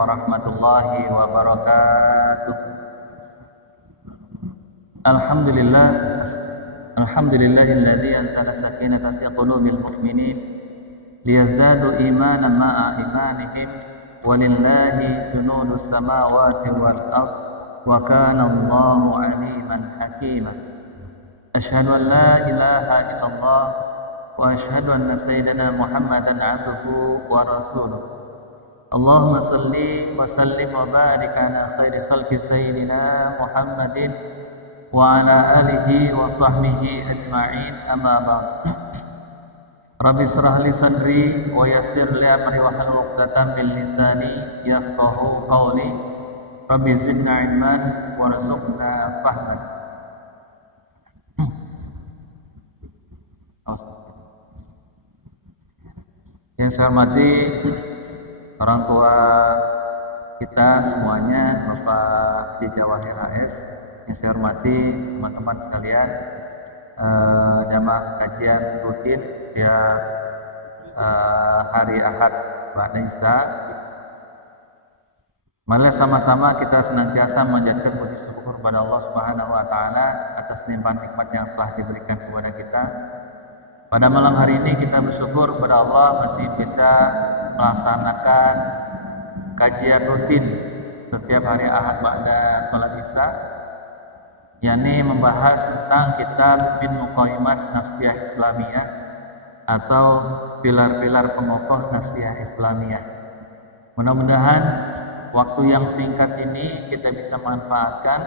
warahmatullahi wabarakatuh. Alhamdulillahilladzi anzala sakinata fi qulubil mu'minin liyazdadu imanan ma'a imanihim walillahi junudus samawati wal ard wa kana Allahu 'aliman hakima. Asyhadu an la ilaha illallah wa asyhadu anna sayyidana Muhammadan 'abduhu wa rasuluh. Allahumma salli wa sallim wa barik ala khairi khalqi sayyidina Muhammadin wa ala alihi wa sahbihi ajma'in, amma ba'd. Rabbi israh li sadri wa yassir li amri wa hlul 'uqdatam min lisani yafqahu qawli. Rabbi zidna ilman warzuqna fahman. Yang saya hormati orang tua kita semuanya, Bapak Haji Jawahir AS, yang saya hormati teman-teman sekalian, jamaah kajian rutin setiap hari Ahad ba'da Isya. Marilah sama-sama kita senantiasa menjadikan puji syukur kepada Allah Subhanahu wa taala atas nikmat-nikmat yang telah diberikan kepada kita. Pada malam hari ini kita bersyukur kepada Allah masih bisa melaksanakan kajian rutin setiap hari Ahad ba'da salat Isya, yakni membahas tentang kitab Min Muqaimat Nafsiyah Islamiyah atau pilar-pilar pengokoh nafsiyah Islamiyah. Mudah-mudahan waktu yang singkat ini kita bisa manfaatkan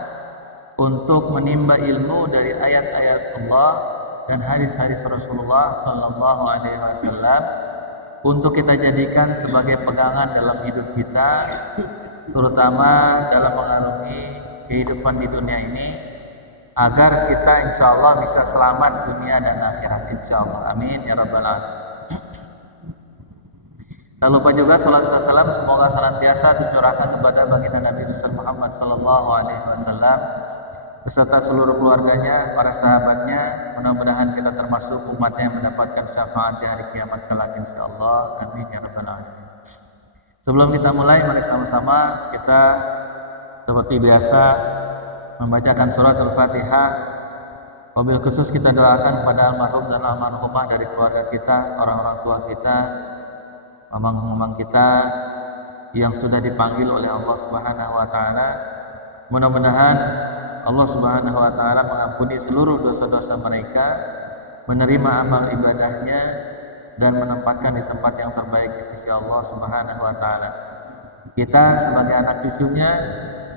untuk menimba ilmu dari ayat-ayat Allah dan hadis-hadis Rasulullah Sallallahu Alaihi Wasallam untuk kita jadikan sebagai pegangan dalam hidup kita, terutama dalam mengarungi kehidupan di dunia ini, agar kita insya Allah bisa selamat dunia dan akhirat, insya Allah. Amin ya rabbal alamin. Tak lupa juga salat dan salam semoga senantiasa tercurahkan kepada baginda Nabi Muhammad Sallallahu Alaihi Wasallam beserta seluruh keluarganya, para sahabatnya. Mudah-mudahan kita termasuk umatnya yang mendapatkan syafaat di hari kiamat kelak, insyaallah. Amin ya rabbal alamin. Sebelum kita mulai, mari sama-sama kita seperti biasa membacakan surat Al-Fatihah. Wabil khusus kita doakan kepada almarhum dan almarhumah dari keluarga kita, orang-orang tua kita, mamang-mamang kita yang sudah dipanggil oleh Allah Subhanahu wa taala. Mudah-mudahan Allah Subhanahu wa taala mengampuni seluruh dosa-dosa mereka, menerima amal ibadahnya, dan menempatkan di tempat yang terbaik di sisi Allah Subhanahu wa taala. Kita sebagai anak cucunya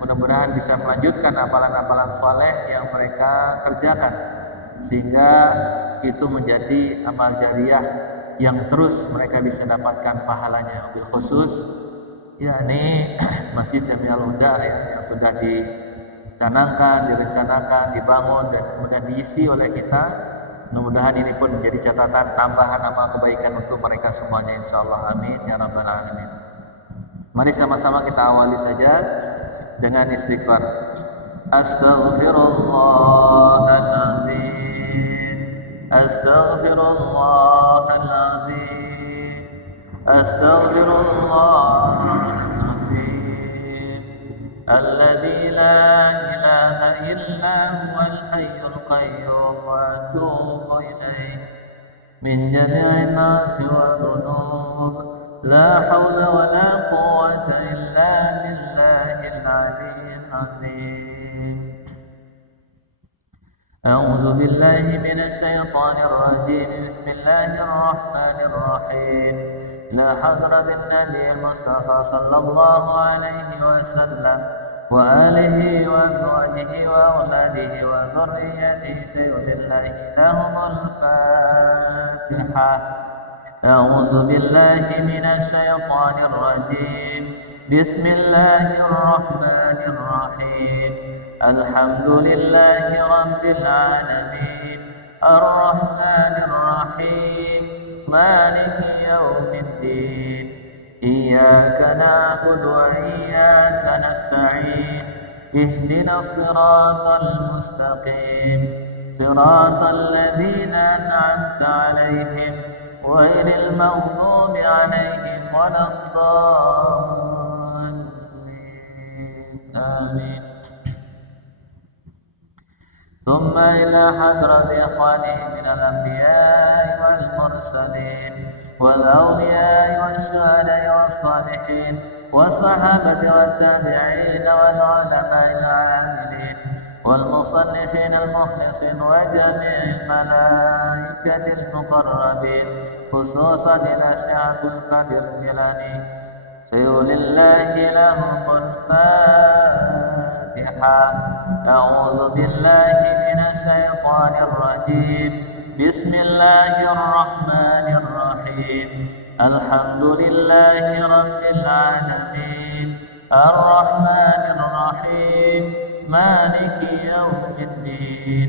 mudah-mudahan bisa melanjutkan amalan-amalan saleh yang mereka kerjakan, sehingga itu menjadi amal jariah yang terus mereka bisa dapatkan pahalanya. Bil khusus yakni Masjid Jami'ul Huda yang sudah direncanakan, dibangun dan kemudian diisi oleh kita. Mudah-mudahan ini pun menjadi catatan tambahan amal kebaikan untuk mereka semuanya, insyaallah. Amin ya rabbal alamin. Mari sama-sama kita awali saja dengan istighfar. Astaghfirullahalazim, astaghfirullahalazim, astaghfirullahalazim. الذي لا إله إلا هو الحي القيوم وأتوب إليه من جميع المعاصي والذنوب لا حول ولا قوة إلا بالله العلي العظيم. أعوذ بالله من الشيطان الرجيم. بسم الله الرحمن الرحيم. إلى حضرة النبي المصطفى صلى الله عليه وسلم وآله وأزواجه وأولاده وذريته سيد الله لهم الفاتحة. أعوذ بالله من الشيطان الرجيم. بسم الله الرحمن الرحيم. الحمد لله رب العالمين الرحمن الرحيم مالك يوم الدين. إياك نعبد وإياك نستعين. اهدنا الصراط المستقيم صراط الذين أنعمت عليهم غير المغضوب عليهم ولا الضالين. آمين. ثم إلى حضرة إخوانه من الأنبياء والمرسلين والأولياء والشهداء والصالحين والصحابة والتابعين والعلماء العاملين والمصنفين المخلصين وجميع الملائكة المقربين، خصوصا إلى شيخ عبد القادر الجيلاني سيول الله لهم الفاتحة. أعوذ بالله من الشيطان الرجيم. بسم الله الرحمن الرحيم. الحمد لله رب العالمين الرحمن الرحيم مالك يوم الدين.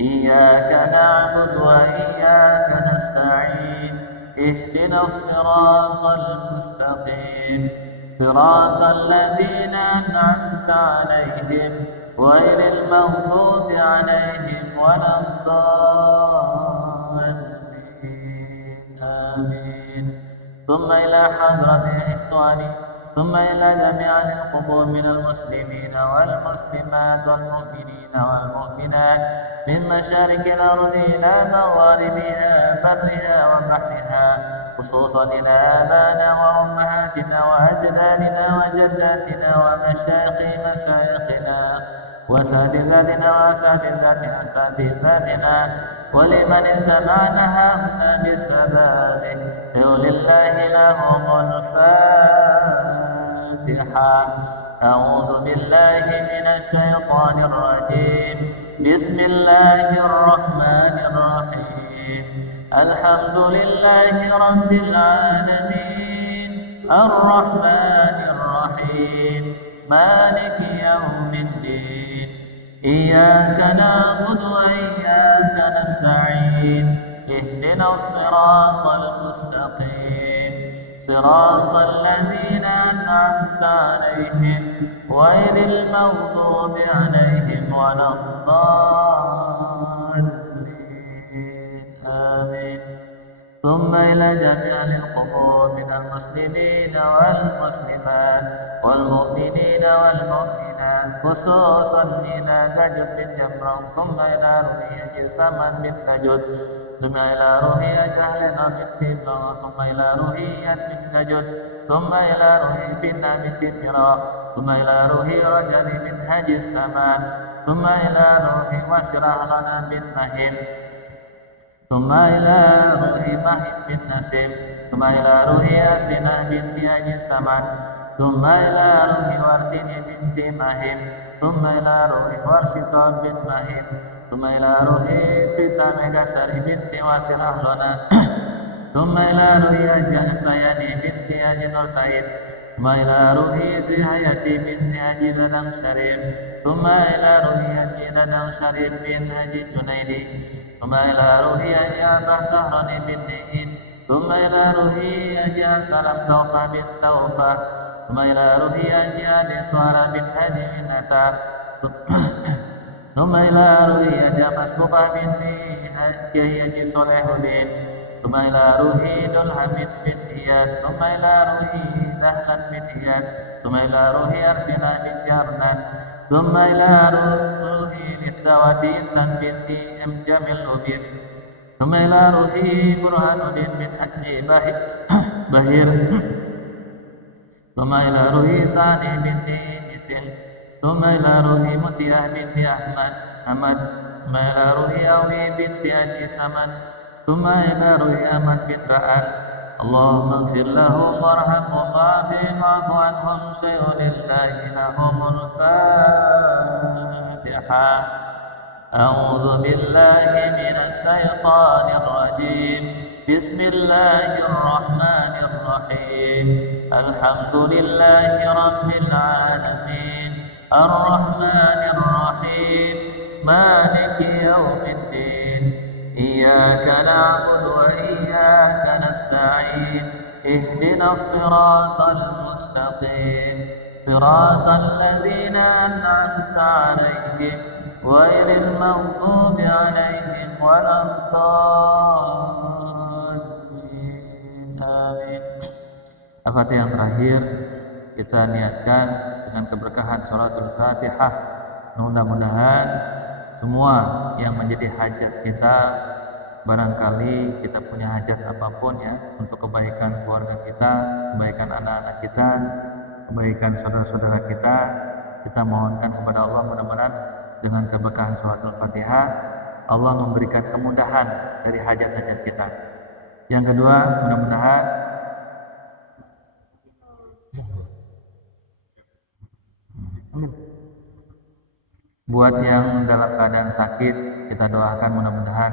إياك نعبد وإياك نستعين. اهدنا الصراط المستقيم صراط الذين أنعمت عليهم غير المغضوب عليهم ولا الضالين. آمين. ثم إلى حضرة إخواني ثم إلى جميع القبور من المسلمين والمسلمات والمؤمنين والمؤمنات من مشارق الأرض إلى مغاربها برها وبحرها، خصوصا إلى آبائنا وأمهاتنا وأجدادنا وجداتنا مشايخنا وأساتذتنا وأساتذة أساتذتنا ولمن استمعناها هنا بسببه. فلله لهم الفاتحة. أعوذ بالله من الشيطان الرجيم. بسم الله الرحمن الرحيم. الحمد لله رب العالمين الرحمن الرحيم مالك يوم الدين. إياك نعبد وإياك نستعين. اهدنا الصراط المستقيم صراط الذين أنعمت عليهم غير المغضوب عليهم ولا الضالين. آمين. ثم إلى جميع القبور من المسلمين والمسلمات والمؤمنين والمؤمنات، خصوصا إلى نجد بن جمران ثم إلى رؤيا جسما بن نجد ثم إلى رؤيا جهل بنت امرأة ثم إلى رؤيا بن نجد ثم إلى رؤيا بن بنت امرأة ثم إلى رؤيا رجل من هج السمان ثم إلى رؤيا وسرح لنا بن مهيم ثم إلى رؤيا مهيم بن نسيم ثم إلى رؤيا سنة بنت هج السمان ثم إلى رؤيا ورتين بنت مهيم ثم إلى رؤيا ورسطان بن مهيم ثم إلى رؤيا فتا مغسر بنت وسرح لنا ثم إلى رؤيا جهتياني بنت هج نور سعيد ثم إلى رؤيا سرحية بنت هج لدم شريف ثم إلى رؤيا لدم شريف بن هج جنيدي ثم إلى رؤيا أبا سهران بن نئين ثم إلى رؤيا سلم توفى بن توفى ثم إلى رؤيا جهاد سوارة بن هادي بن أتار ثم إلى رؤيا جابس بوبا بن كيهي صالح الدين ثم إلى رؤيا دلحمد بن إياد ثم إلى رؤيا دهلا بن إياد ثم إلى رؤيا أرسنة بن جارنان ثم إلى رؤيا نستواتي بنت أمجم الأبيس ثم إلى رؤيا برهان الدين بن أجي بهير ثم إلى رؤيا ساني بنت مسل ثم إلى رؤيا متياه بنت أحمد ثم إلى رؤيا أوي بنت أجي سمن ثم إلى رؤيا أحمد بنت أن. اللهم اغفر لهم وارحمهم وعافهم واعف عنهم. شيء لله لهم الفاتحة. أعوذ بالله من الشيطان الرجيم. بسم الله الرحمن الرحيم. الحمد لله رب العالمين الرحمن الرحيم مالك يوم الدين. إياك نعبد وإياك نستعين. اهدنا الصراط المستقيم صراط الذين أنعمت عليهم غير المغضوب عليهم ولا الضالين. Amin. Al-Fatihah yang terakhir. kita niatkan dengan keberkahan sholatul Fatihah. Mudah-mudahan semua yang menjadi hajat kita, barangkali kita punya hajat apapun ya, untuk kebaikan keluarga kita, kebaikan anak-anak kita, kebaikan saudara-saudara kita, kita mohonkan kepada Allah, mudah-mudahan dengan keberkahan sholatul Fatihah Allah memberikan kemudahan dari hajat-hajat kita. Yang kedua, mudah-mudahan buat yang dalam keadaan sakit, kita doakan mudah-mudahan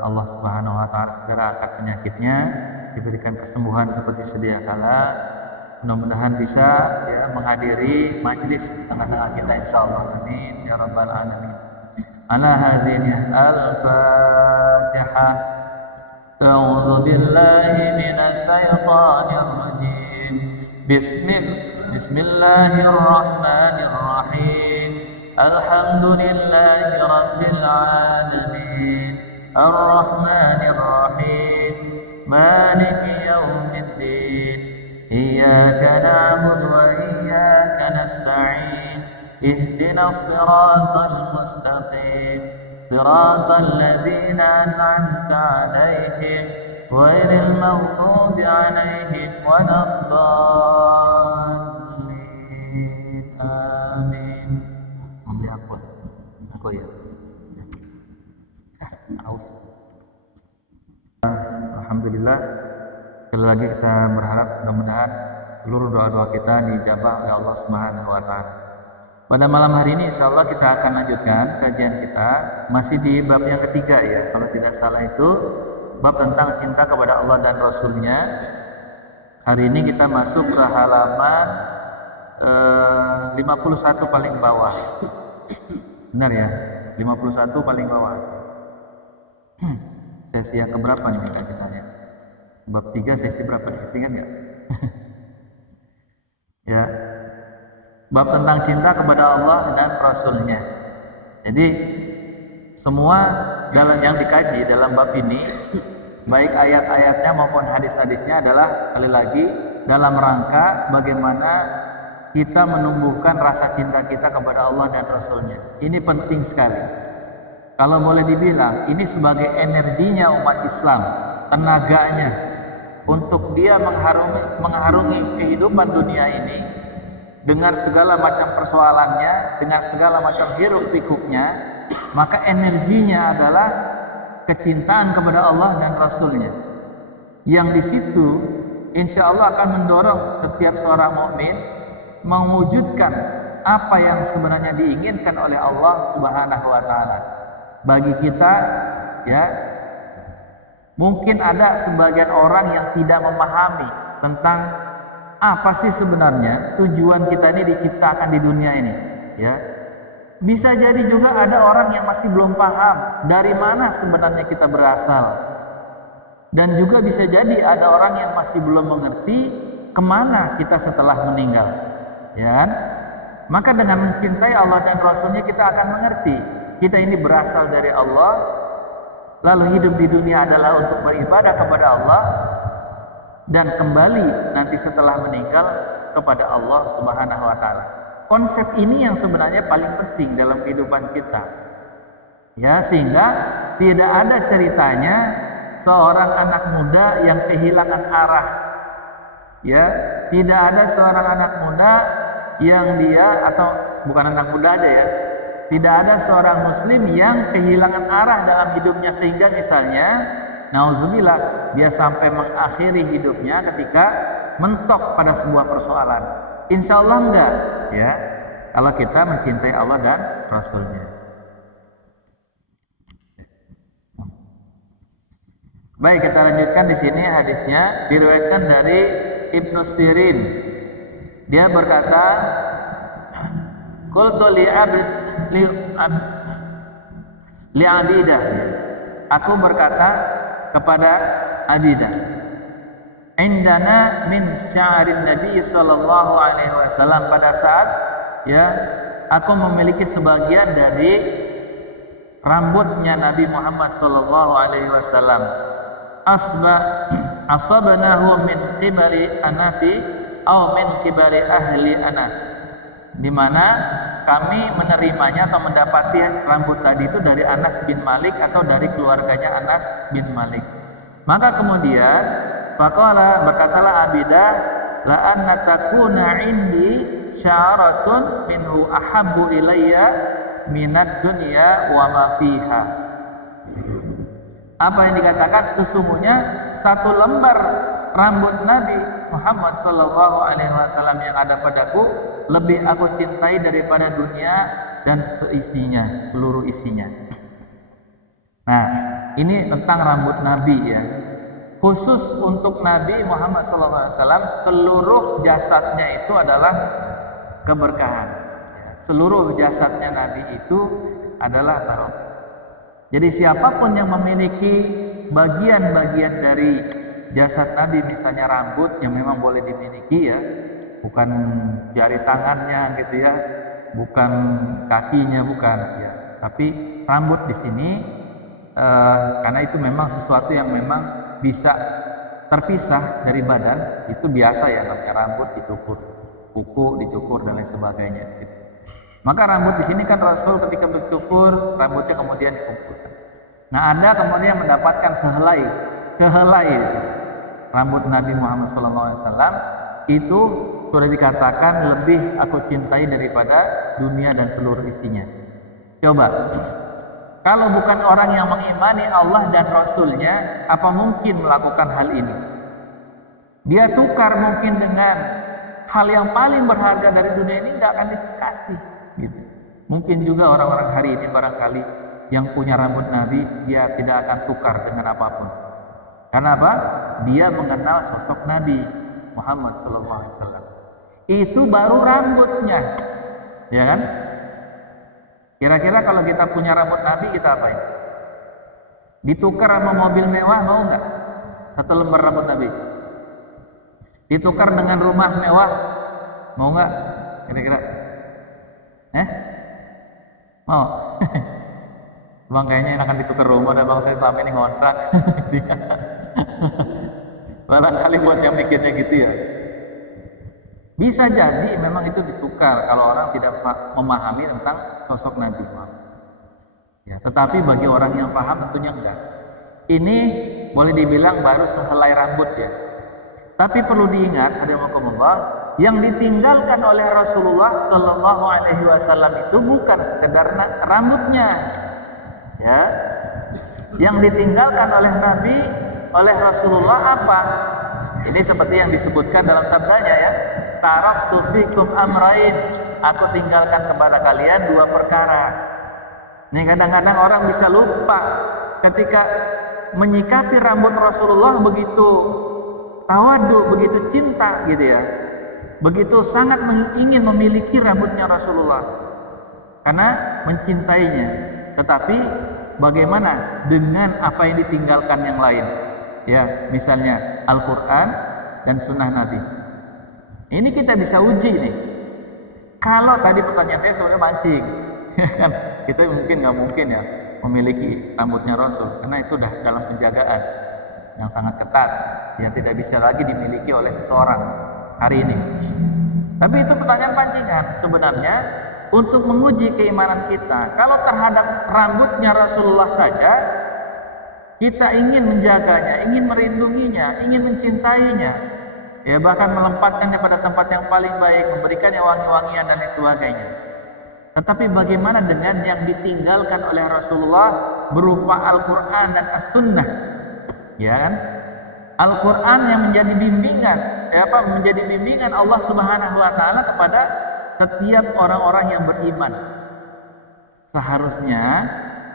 Allah Subhanahu wa taala segera angkat penyakitnya, diberikan kesembuhan seperti sedia kala. Mudah-mudahan bisa ya menghadiri majlis tengah-tengah kita insyaallah. Amin ya rabbal alamin. Ala hadhihi al-Fatihah. A'udzu billahi minasy syaithanir rajim. Bismillahirrahmanirrahim. Alhamdulillahi rabbil alamin. Ar-Rahmanir Rahim. Maliki yaumiddin. Iyyaka na'budu wa iyyaka nasta'in. Ihdinas siratal mustaqim. Siratal ladzina an'amta 'alaihim ghairil maghdubi 'alaihim waladdallin. Amin. Membeli aku ya. Alhamdulillah, sekali lagi kita berharap mudah-mudahan seluruh doa-doa kita dijabah oleh Allah Subhanahu wa taala. Pada malam hari ini insyaallah kita akan lanjutkan kajian kita masih di bab yang ketiga ya. Kalau tidak salah itu bab tentang cinta kepada Allah dan Rasulnya. Hari ini kita masuk ke halaman 51 paling bawah. Benar ya? 51 paling bawah. Sesi yang keberapa nih kita? Bab 3 sesi berapa nih? Ingat nggak? Ya, bab tentang cinta kepada Allah dan Rasulnya. Jadi semua yang dikaji dalam bab ini, baik ayat-ayatnya maupun hadis-hadisnya adalah sekali lagi dalam rangka bagaimana kita menumbuhkan rasa cinta kita kepada Allah dan Rasulnya. Ini penting sekali. Kalau boleh dibilang, ini sebagai energinya umat Islam, tenaganya untuk dia mengharungi kehidupan dunia ini dengan segala macam persoalannya, dengan segala macam hiruk pikuknya, maka energinya adalah kecintaan kepada Allah dan Rasulnya. Yang di situ insya Allah akan mendorong setiap seorang mukmin mewujudkan apa yang sebenarnya diinginkan oleh Allah Subhanahu wa taala. Bagi kita ya, mungkin ada sebagian orang yang tidak memahami tentang apa sih sebenarnya tujuan kita ini diciptakan di dunia ini ya. Bisa jadi juga ada orang yang masih belum paham dari mana sebenarnya kita berasal, dan juga bisa jadi ada orang yang masih belum mengerti kemana kita setelah meninggal ya kan? Maka dengan mencintai Allah dan Rasulnya kita akan mengerti kita ini berasal dari Allah, lalu hidup di dunia adalah untuk beribadah kepada Allah, dan kembali nanti setelah meninggal kepada Allah Subhanahu wa taala. Konsep ini yang sebenarnya paling penting dalam kehidupan kita. Ya, sehingga tidak ada ceritanya seorang anak muda yang kehilangan arah. Ya, tidak ada seorang anak muda yang dia, atau bukan anak muda aja ya, tidak ada seorang muslim yang kehilangan arah dalam hidupnya sehingga misalnya nauzubillah dia sampai mengakhiri hidupnya ketika mentok pada sebuah persoalan. Insya Allah enggak ya, kalau kita mencintai Allah dan Rasulnya. Baik, kita lanjutkan di sini hadisnya diriwayatkan dari Ibnu Sirin. Dia berkata, qultu li Abidah, aku berkata kepada Abidah, indana min sya'rin Nabi sallallahu alaihi wasallam, pada saat ya aku memiliki sebagian dari rambutnya Nabi Muhammad sallallahu alaihi wasallam, asabnahu min qibali anasi au min qibali ahli Anas, di mana kami menerimanya atau mendapati rambut tadi itu dari Anas bin Malik atau dari keluarganya Anas bin Malik. Maka kemudian faqala, berkatalah Abidah, la anna takuna indi sya'aratun minhu ahabbu ilayya minad dunya wa ma fiha. Apa yang dikatakan, sesungguhnya satu lembar rambut Nabi Muhammad sallallahu alaihi wasallam yang ada padaku lebih aku cintai daripada dunia dan seisinya, seluruh isinya. Nah, ini tentang rambut Nabi ya. Khusus untuk Nabi Muhammad sallallahu alaihi wasallam, seluruh jasadnya itu adalah keberkahan. Seluruh jasadnya Nabi itu adalah barokah. Jadi siapapun yang memiliki bagian-bagian dari jasad Nabi, misalnya rambut yang memang boleh dimiliki ya, bukan jari tangannya gitu ya, bukan kakinya, bukan ya, tapi rambut di sini karena itu memang sesuatu yang memang bisa terpisah dari badan, itu biasa ya, namanya rambut dicukur, kuku dicukur dan lain sebagainya gitu. Maka rambut di sini kan Rasul ketika bercukur rambutnya kemudian dikumpulkan. Nah, ada kemudian mendapatkan sehelai di sini. Rambut Nabi Muhammad SAW itu sudah dikatakan lebih aku cintai daripada dunia dan seluruh isinya. Coba, kalau bukan orang yang mengimani Allah dan Rasulnya, apa mungkin melakukan hal ini? Dia tukar mungkin dengan hal yang paling berharga dari dunia ini, nggak akan dikasih gitu. Mungkin juga orang-orang hari ini barangkali yang punya rambut Nabi, dia tidak akan tukar dengan apapun. Karena apa? Dia mengenal sosok Nabi Muhammad SAW. Itu baru rambutnya, ya kan? Kira-kira kalau kita punya rambut Nabi, kita apain? Ditukar sama mobil mewah, mau nggak? Satu lembar rambut Nabi. Ditukar dengan rumah mewah, mau nggak? Kira-kira? Mau? Bang, kayaknya enakan ditukar rumah, dan bang saya selama ini ngontrak. Barangkali buat yang mikirnya gitu ya. Bisa jadi memang itu ditukar kalau orang tidak memahami tentang sosok Nabi Muhammad. Ya, tetapi bagi orang yang paham tentunya enggak. Ini boleh dibilang baru sehelai rambut ya. Tapi perlu diingat, hadirin yang ditinggalkan oleh Rasulullah Shallallahu Alaihi Wasallam itu bukan sekedar rambutnya, ya. Yang ditinggalkan oleh Nabi, oleh Rasulullah apa? Ini seperti yang disebutkan dalam sabdanya ya. Taraktu fikum amrain, aku tinggalkan kepada kalian dua perkara. Nih kadang-kadang orang bisa lupa ketika menyikapi rambut Rasulullah begitu tawadu, begitu cinta gitu ya, begitu sangat ingin memiliki rambutnya Rasulullah karena mencintainya. Tetapi bagaimana dengan apa yang ditinggalkan yang lain? Ya, misalnya Al-Quran dan Sunnah Nabi. Ini kita bisa uji nih. Kalau tadi pertanyaan saya sebenarnya mancing, kan kita nggak mungkin ya memiliki rambutnya Rasul karena itu udah dalam penjagaan yang sangat ketat, yang tidak bisa lagi dimiliki oleh seseorang hari ini. Tapi itu pertanyaan pancingan sebenarnya untuk menguji keimanan kita. Kalau terhadap rambutnya Rasulullah saja kita ingin menjaganya, ingin merindunginya, ingin mencintainya, ya bahkan melempatkannya pada tempat yang paling baik, memberikannya wangi-wangian dan lain sebagainya. Tetapi bagaimana dengan yang ditinggalkan oleh Rasulullah berupa Al-Quran dan As-Sunnah? Ya kan? Al-Quran yang menjadi bimbingan, menjadi bimbingan Allah Subhanahu wa taala kepada setiap orang-orang yang beriman. Seharusnya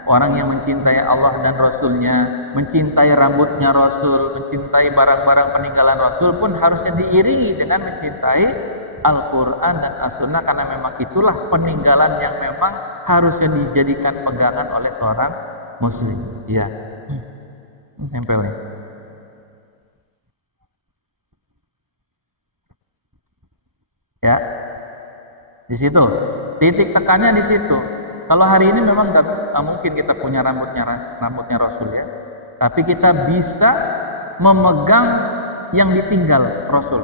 orang yang mencintai Allah dan Rasulnya, mencintai rambutnya Rasul, mencintai barang-barang peninggalan Rasul pun harusnya diiringi dengan mencintai Al-Quran dan As-Sunnah, karena memang itulah peninggalan yang memang harusnya dijadikan pegangan oleh seorang muslim. Ya, nempel nih. Ya, di situ titik tekannya di situ. Kalau hari ini memang nggak mungkin kita punya rambutnya Rasul ya, tapi kita bisa memegang yang ditinggal Rasul.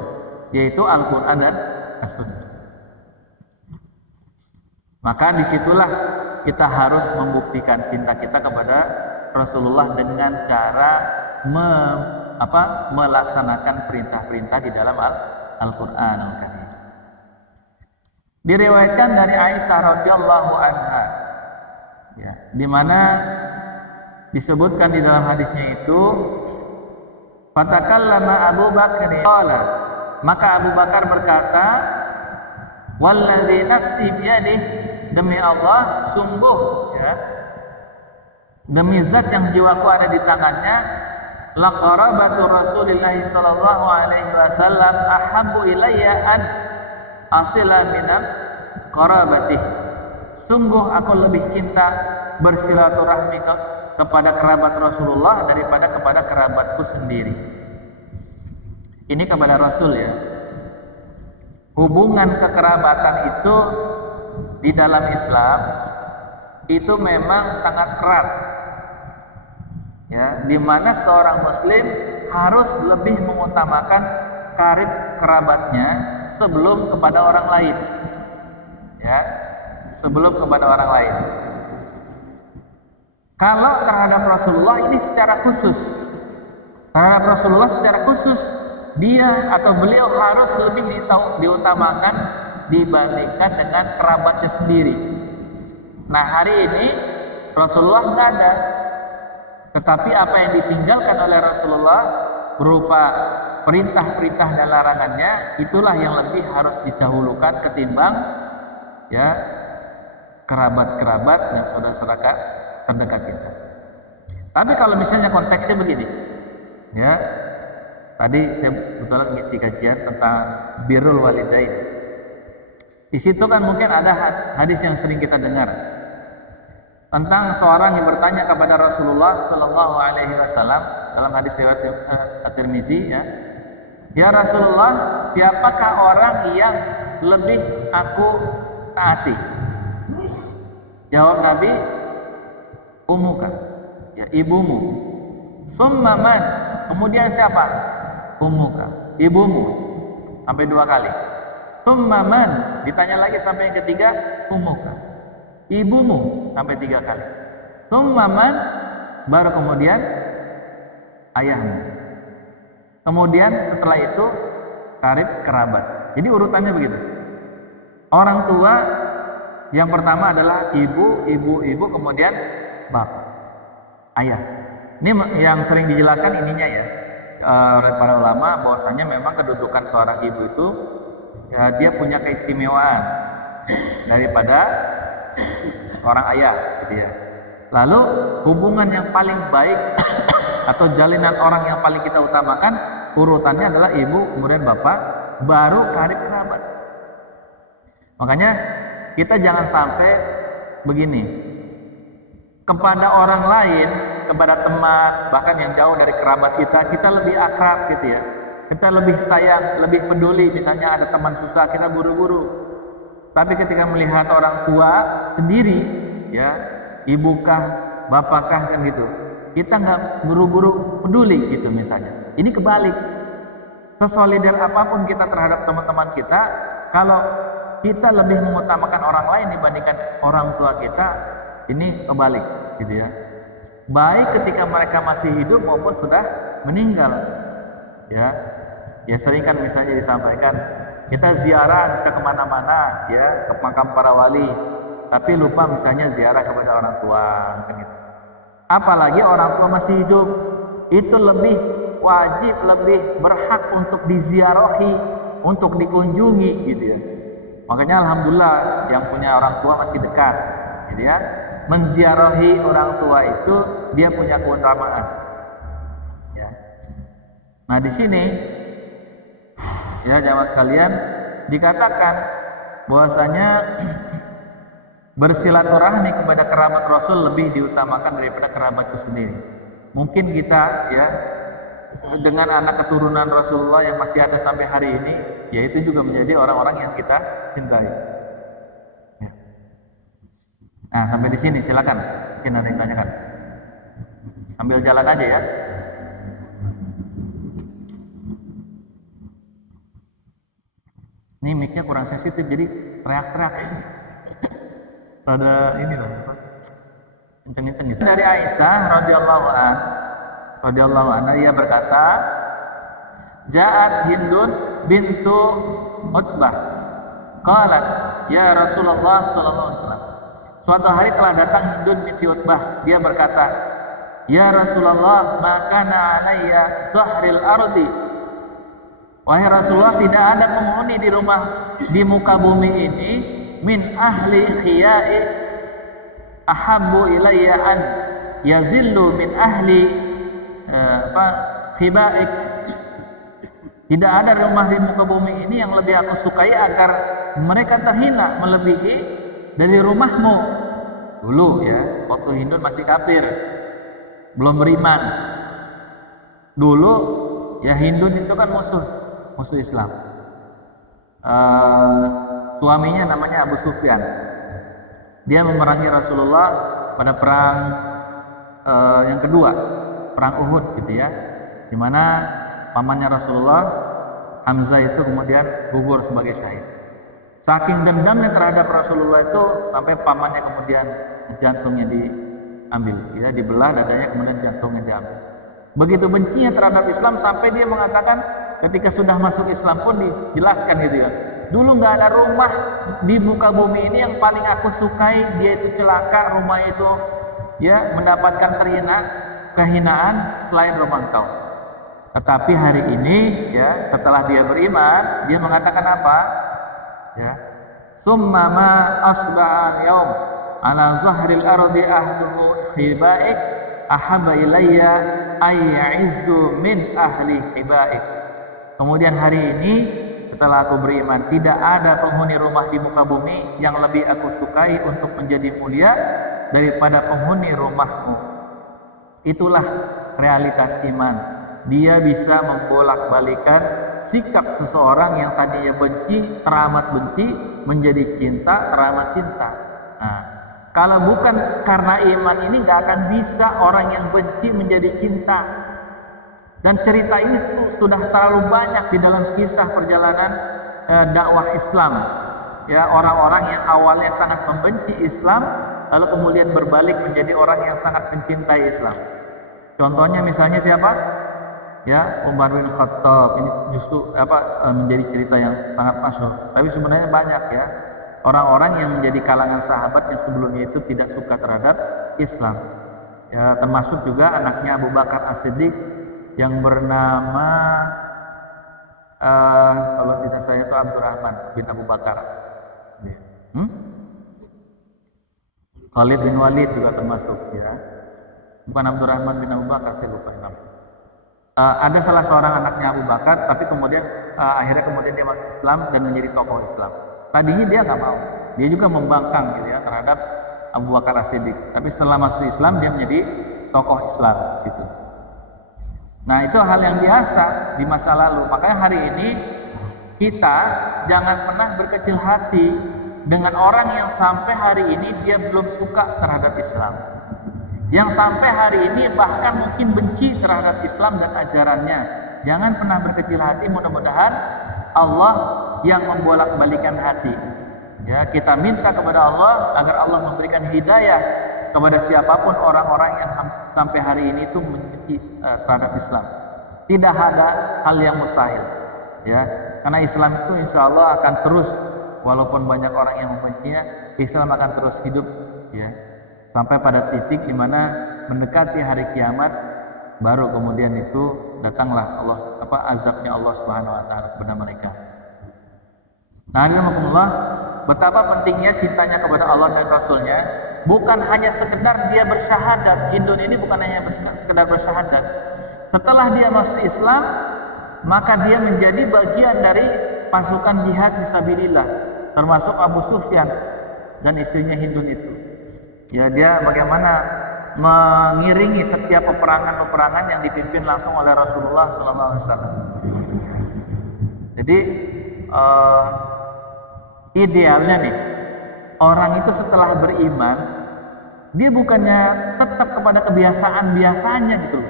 yaitu Al-Quran dan As-Sunnah. Maka disitulah kita harus membuktikan cinta kita kepada Rasulullah dengan cara melaksanakan perintah-perintah di dalam Al-Quran Al-Karim. Diriwayatkan dari Aisyah radhiyallahu anha, ya, di mana disebutkan di dalam hadisnya itu, fatakallama Abu Bakar qala, maka Abu Bakar berkata, wallazi nafsi biyadihi, demi Allah, sungguh, ya, demi zat yang jiwaku ada di tangannya, la qarabatu Rasulillah sallallahu alaihi wasallam ahabbu ilayya an asila minam qarabatih. Sungguh aku lebih cinta bersilaturahmi kepada kerabat Rasulullah daripada kepada kerabatku sendiri. Ini kepada Rasul, ya. Hubungan kekerabatan itu di dalam Islam itu memang sangat erat, ya, di mana seorang muslim harus lebih mengutamakan karib kerabatnya sebelum kepada orang lain, ya, sebelum kepada orang lain. Kalau terhadap Rasulullah ini secara khusus, terhadap Rasulullah secara khusus, dia atau beliau harus lebih diutamakan dibandingkan dengan kerabatnya sendiri. Nah, hari ini Rasulullah nggak ada, tetapi apa yang ditinggalkan oleh Rasulullah berupa perintah-perintah dan larangannya, itulah yang lebih harus didahulukan ketimbang, ya, kerabat-kerabat dan saudara-saudara terdekat kita. Tapi kalau misalnya konteksnya begini, ya, tadi saya kebetulan ngisi kajian tentang birrul walidain. Di situ kan mungkin ada hadis yang sering kita dengar tentang seorang yang bertanya kepada Rasulullah Shallallahu Alaihi Wasallam dalam hadis riwayat At-Tirmizi, ya Rasulullah, siapakah orang yang lebih aku taati? Jawab Nabi, umuka, ya, ibumu. Summa man, kemudian siapa? Umuka, ibumu, sampai 2 kali. Summa man, ditanya lagi sampai yang ketiga, umuka, ibumu, sampai 3 kali. Summa man, baru kemudian ayahmu. Kemudian setelah itu karib kerabat. Jadi urutannya begitu. Orang tua yang pertama adalah ibu, kemudian bapak, ayah. Ini yang sering dijelaskan ininya, ya, oleh para ulama, bahwasanya memang kedudukan seorang ibu itu, ya, dia punya keistimewaan daripada seorang ayah, gitu ya. Lalu hubungan yang paling baik atau jalinan orang yang paling kita utamakan, urutannya adalah ibu, kemudian bapak, baru karib kerabat. Makanya kita jangan sampai begini, kepada orang lain, kepada teman, bahkan yang jauh dari kerabat kita lebih akrab, gitu ya. Kita lebih sayang, lebih peduli. Misalnya ada teman susah, kita buru-buru. Tapi ketika melihat orang tua sendiri, ya, ibukah, bapakkah, kan gitu, kita nggak buru-buru peduli, gitu misalnya. Ini kebalik. Sesolidar apapun kita terhadap teman-teman kita, kalau kita lebih mengutamakan orang lain dibandingkan orang tua kita, ini kebalik, gitu ya. Baik ketika mereka masih hidup maupun sudah meninggal, ya. Ya, sering kan misalnya disampaikan, kita ziarah bisa kemana-mana, ya, ke makam para wali, tapi lupa misalnya ziarah kepada orang tua, kan gitu. Apalagi orang tua masih hidup, itu lebih wajib, lebih berhak untuk diziarahi, untuk dikunjungi, gitu ya. Makanya alhamdulillah yang punya orang tua masih dekat, gitu ya. Menziarahi orang tua itu dia punya keutamaan, ya. Nah, di sini, ya, jamaah sekalian, dikatakan bahwasanya bersilaturahmi kepada kerabat Rasul lebih diutamakan daripada kerabatku sendiri. Mungkin kita, ya, dengan anak keturunan Rasulullah yang masih ada sampai hari ini, ya, itu juga menjadi orang-orang yang kita cintai. Ya. Nah, sampai di sini silakan. Mungkin ada yang tanyakan. Sambil jalan aja, ya. Ini mic-nya kurang sensitif jadi teriak-teriak. Ada ini loh, apa? Kenceng-kenceng gitu. Dari Aisyah radhiyallahu anha ia berkata, Ja'at Hindun bintu Utbah. Qalat, ya Rasulullah sallallahu alaihi wasallam. Suatu hari telah datang Hindun binti Utbah. Dia berkata, ya Rasulullah, makana alayya zahril ardi. Wahai Rasulullah, tidak ada penghuni di rumah di muka bumi ini min ahli khiyai ahabbu ilayya an yazillu min ahli khibaik. Tidak ada rumah di muka bumi ini yang lebih aku sukai agar mereka terhina melebihi dari rumahmu. Dulu ya, waktu Hindun masih kafir, belum beriman. Dulu ya Hindun itu kan musuh Islam. Suaminya namanya Abu Sufyan. Dia memerangi Rasulullah pada perang yang kedua, perang Uhud gitu ya, di mana pamannya Rasulullah Hamzah itu kemudian gugur sebagai syahid. Saking dendamnya terhadap Rasulullah itu sampai pamannya kemudian jantungnya diambil, ya, dibelah dadanya kemudian jantungnya diambil. Begitu bencinya terhadap Islam sampai dia mengatakan ketika sudah masuk Islam pun dijelaskan gitu ya. Dulu nggak ada rumah di muka bumi ini yang paling aku sukai, dia itu celaka, rumah itu ya mendapatkan kehinaan selain rumah engkau. Tetapi hari ini ya setelah dia beriman, dia mengatakan apa? Ya. Summa ma asbaha al-yaum ala zahril ardi ahluhu khibaik ahabba ilayya ay ya'izzu min ahli khibaik. Kemudian hari ini setelah aku beriman, tidak ada penghuni rumah di muka bumi yang lebih aku sukai untuk menjadi mulia daripada penghuni rumahmu. Itulah realitas iman. Dia bisa membolak-balikan sikap seseorang yang tadinya benci, teramat benci, menjadi cinta, teramat cinta. Nah, kalau bukan karena iman ini nggak akan bisa orang yang benci menjadi cinta. Dan cerita ini sudah terlalu banyak di dalam kisah perjalanan dakwah Islam. Ya, orang-orang yang awalnya sangat membenci Islam, lalu kemudian berbalik menjadi orang yang sangat mencintai Islam. Contohnya misalnya siapa? Ya, Umar bin Khattab. Ini justru menjadi cerita yang sangat masyhur. Tapi sebenarnya banyak ya orang-orang yang menjadi kalangan sahabat yang sebelumnya itu tidak suka terhadap Islam. Ya, termasuk juga anaknya Abu Bakar As-Siddiq yang bernama kalau tidak saya itu Abdurrahman bin Abu Bakar. Khalid bin Walid juga termasuk ya. Bukan Abdurrahman bin Abu Bakar, saya lupa nama. Ada salah seorang anaknya Abu Bakar, tapi kemudian akhirnya kemudian dia masuk Islam dan menjadi tokoh Islam. Tadinya dia nggak mau, dia juga membangkang gitu ya terhadap Abu Bakar As-Siddiq. Tapi setelah masuk Islam dia menjadi tokoh Islam situ. Nah, itu hal yang biasa di masa lalu. Makanya hari ini kita jangan pernah berkecil hati dengan orang yang sampai hari ini dia belum suka terhadap Islam, yang sampai hari ini bahkan mungkin benci terhadap Islam dan ajarannya. Jangan pernah berkecil hati. Mudah-mudahan Allah yang membolak-balikan hati. Ya, kita minta kepada Allah agar Allah memberikan hidayah kepada siapapun orang-orang yang sampai hari ini itu membenci terhadap Islam. Tidak ada hal yang mustahil. Ya, karena Islam itu insya Allah akan terus, walaupun banyak orang yang membencinya, Islam akan terus hidup. Ya. Sampai pada titik di mana mendekati hari kiamat, baru kemudian itu datanglah azabnya Allah Subhanahu wa taala kepada mereka. Nah, alhamdulillah, betapa pentingnya cintanya kepada Allah dan Rasulnya. Bukan hanya sekedar dia bersyahadat. Hindun ini bukan hanya sekedar bersyahadat. Setelah dia masuk Islam, maka dia menjadi bagian dari pasukan jihad fisabilillah, termasuk Abu Sufyan dan istrinya Hindun itu. Ya, dia bagaimana mengiringi setiap peperangan-peperangan yang dipimpin langsung oleh Rasulullah SAW. Jadi idealnya nih, orang itu setelah beriman, dia bukannya tetap kepada kebiasaan biasanya gitu.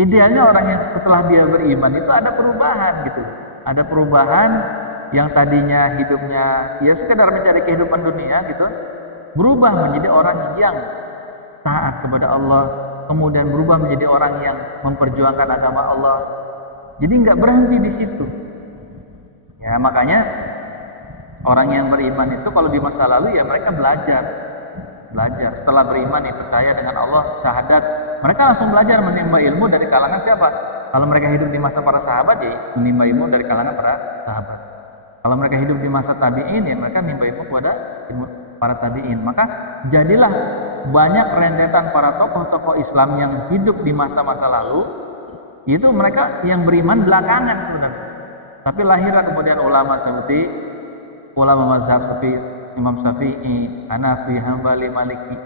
Idealnya orang yang setelah dia beriman itu ada perubahan gitu, ada perubahan yang tadinya hidupnya ya sekedar mencari kehidupan dunia gitu, berubah menjadi orang yang taat kepada Allah, kemudian berubah menjadi orang yang memperjuangkan agama Allah. Jadi nggak berhenti di situ. Ya makanya orang yang beriman itu kalau di masa lalu ya mereka belajar. Setelah beriman percaya dengan Allah, syahadat, mereka langsung belajar menimba ilmu dari kalangan siapa? Kalau mereka hidup di masa para sahabat ya menimba ilmu dari kalangan para sahabat. Kalau mereka hidup di masa tabi'in ya mereka menimba ilmu kepada para tabi'in. Maka jadilah banyak rentetan para tokoh-tokoh Islam yang hidup di masa-masa lalu, itu mereka yang beriman belakangan sebenarnya. Tapi lahirlah kemudian ulama seperti ulama mazhab seperti Imam Syafi'i, Hanafi, Hambali, Maliki.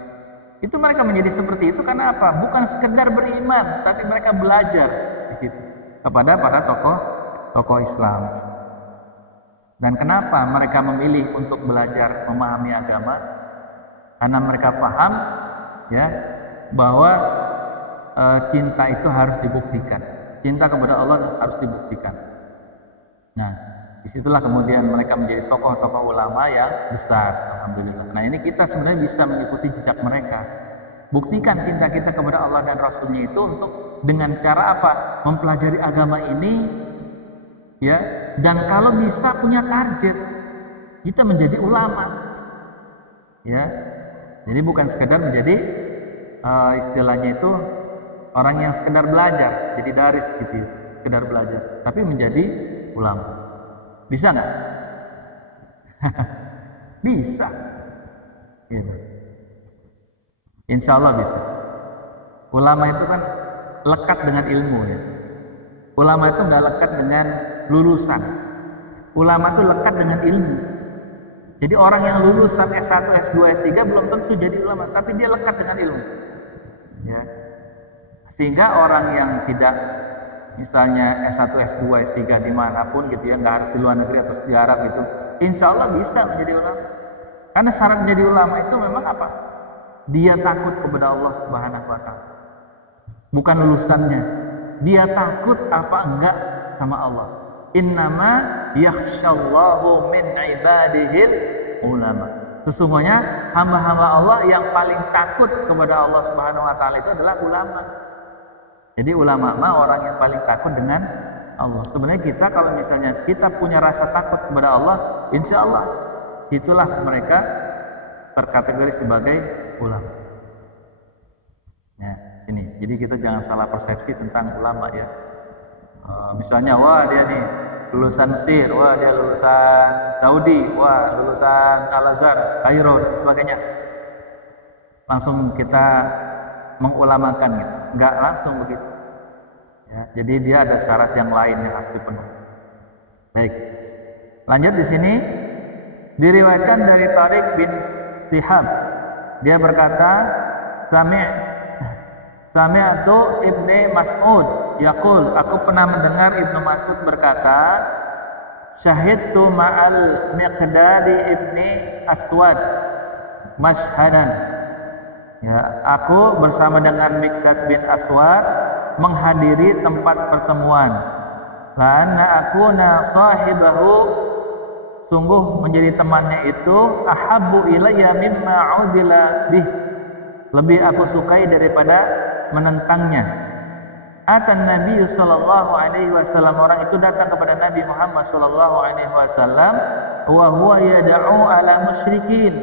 Itu mereka menjadi seperti itu karena apa? Bukan sekedar beriman, tapi mereka belajar di situ kepada para tokoh Islam. Dan kenapa mereka memilih untuk belajar memahami agama? Karena mereka paham ya bahwa cinta itu harus dibuktikan. Cinta kepada Allah harus dibuktikan. Nah, disitulah kemudian mereka menjadi tokoh-tokoh ulama yang besar, alhamdulillah. Nah ini kita sebenarnya bisa mengikuti jejak mereka. Buktikan cinta kita kepada Allah dan Rasulnya itu untuk dengan cara apa? Mempelajari agama ini, ya. Dan kalau bisa punya target, kita menjadi ulama, ya. Jadi bukan sekedar menjadi istilahnya itu orang yang sekedar belajar, jadi daris gitu, sekedar belajar, tapi menjadi ulama. Bisa nggak? Bisa. Gitu. Insya Allah bisa. Ulama itu kan lekat dengan ilmu ya. Ulama itu nggak lekat dengan lulusan. Ulama itu lekat dengan ilmu. Jadi orang yang lulusan S1, S2, S3 belum tentu jadi ulama, tapi dia lekat dengan ilmu. Ya. Sehingga orang yang tidak misalnya S1, S2, S3 dimanapun gitu ya, nggak harus di luar negeri atau di Arab gitu, insya Allah bisa menjadi ulama. Karena syarat menjadi ulama itu memang apa? Dia takut kepada Allah Subhanahu wa Ta'ala, bukan lulusannya. Dia takut apa enggak sama Allah. Innama yakhshallahu min ibadihil ulama. Sesungguhnya hamba-hamba Allah yang paling takut kepada Allah Subhanahu wa Ta'ala itu adalah ulama. Jadi ulama orang yang paling takut dengan Allah. Sebenarnya kita kalau misalnya kita punya rasa takut kepada Allah, insya Allah itulah mereka terkategori sebagai ulama. Nah, ini. Jadi kita jangan salah persepsi tentang ulama ya. Misalnya, wah dia nih lulusan Mesir, wah dia lulusan Saudi, wah lulusan Al-Azhar, Kairo dan sebagainya. Langsung kita mengulamakan gitu. Enggak langsung begitu. Ya, jadi dia ada syarat yang lain yang harus dipenuhi. Baik. Lanjut di sini diriwayatkan dari Tariq bin Shihab. Dia berkata, Sami'tu Ibnu Mas'ud yaqul, aku pernah mendengar Ibnu Mas'ud berkata, syahidtu ma'al Miqdadi ibni Aswad mashhadan. Ya, aku bersama dengan Miqdad bin Aswad menghadiri tempat pertemuan. La anna akuna sahibahu, sungguh menjadi temannya itu ahabbu ilayya mimma udila bih, lebih aku sukai daripada menentangnya. Atan Nabi sallallahu alaihi wasallam, orang itu datang kepada Nabi Muhammad sallallahu alaihi wasallam, wa huwa yad'u ala musyrikin,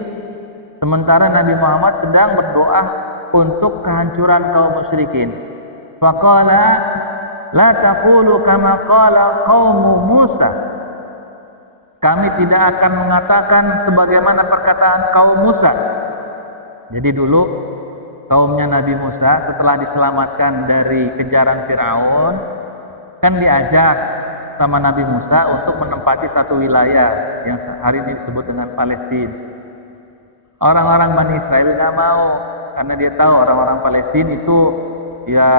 sementara Nabi Muhammad sedang berdoa untuk kehancuran kaum musyrikin. Faqala la taqulu kama qala qaum Musa, kami tidak akan mengatakan sebagaimana perkataan kaum Musa. Jadi dulu kaumnya Nabi Musa setelah diselamatkan dari kejaran Firaun kan diajak sama Nabi Musa untuk menempati satu wilayah yang hari ini disebut dengan Palestina. Orang-orang Bani Israel nggak mau karena dia tahu orang-orang Palestina itu ya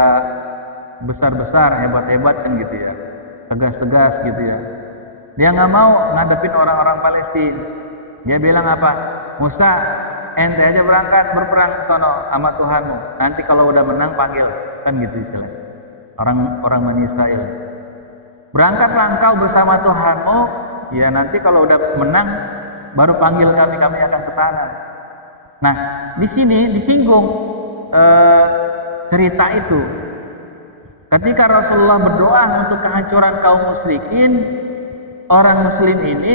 besar-besar, hebat-hebat kan gitu ya, tegas-tegas gitu ya. Dia nggak mau ngadepin orang-orang Palestina. Dia bilang apa? Musa, ente aja berangkat berperang ke sono sama Tuhanmu. Nanti kalau udah menang panggil, kan gitu istilah. Orang Bani Israel. Berangkatlah engkau bersama Tuhanmu ya nanti kalau udah menang baru panggil kami, kami akan ke sana. Nah, di sini disinggung cerita itu. Ketika Rasulullah berdoa untuk kehancuran kaum musyrikin, orang muslim ini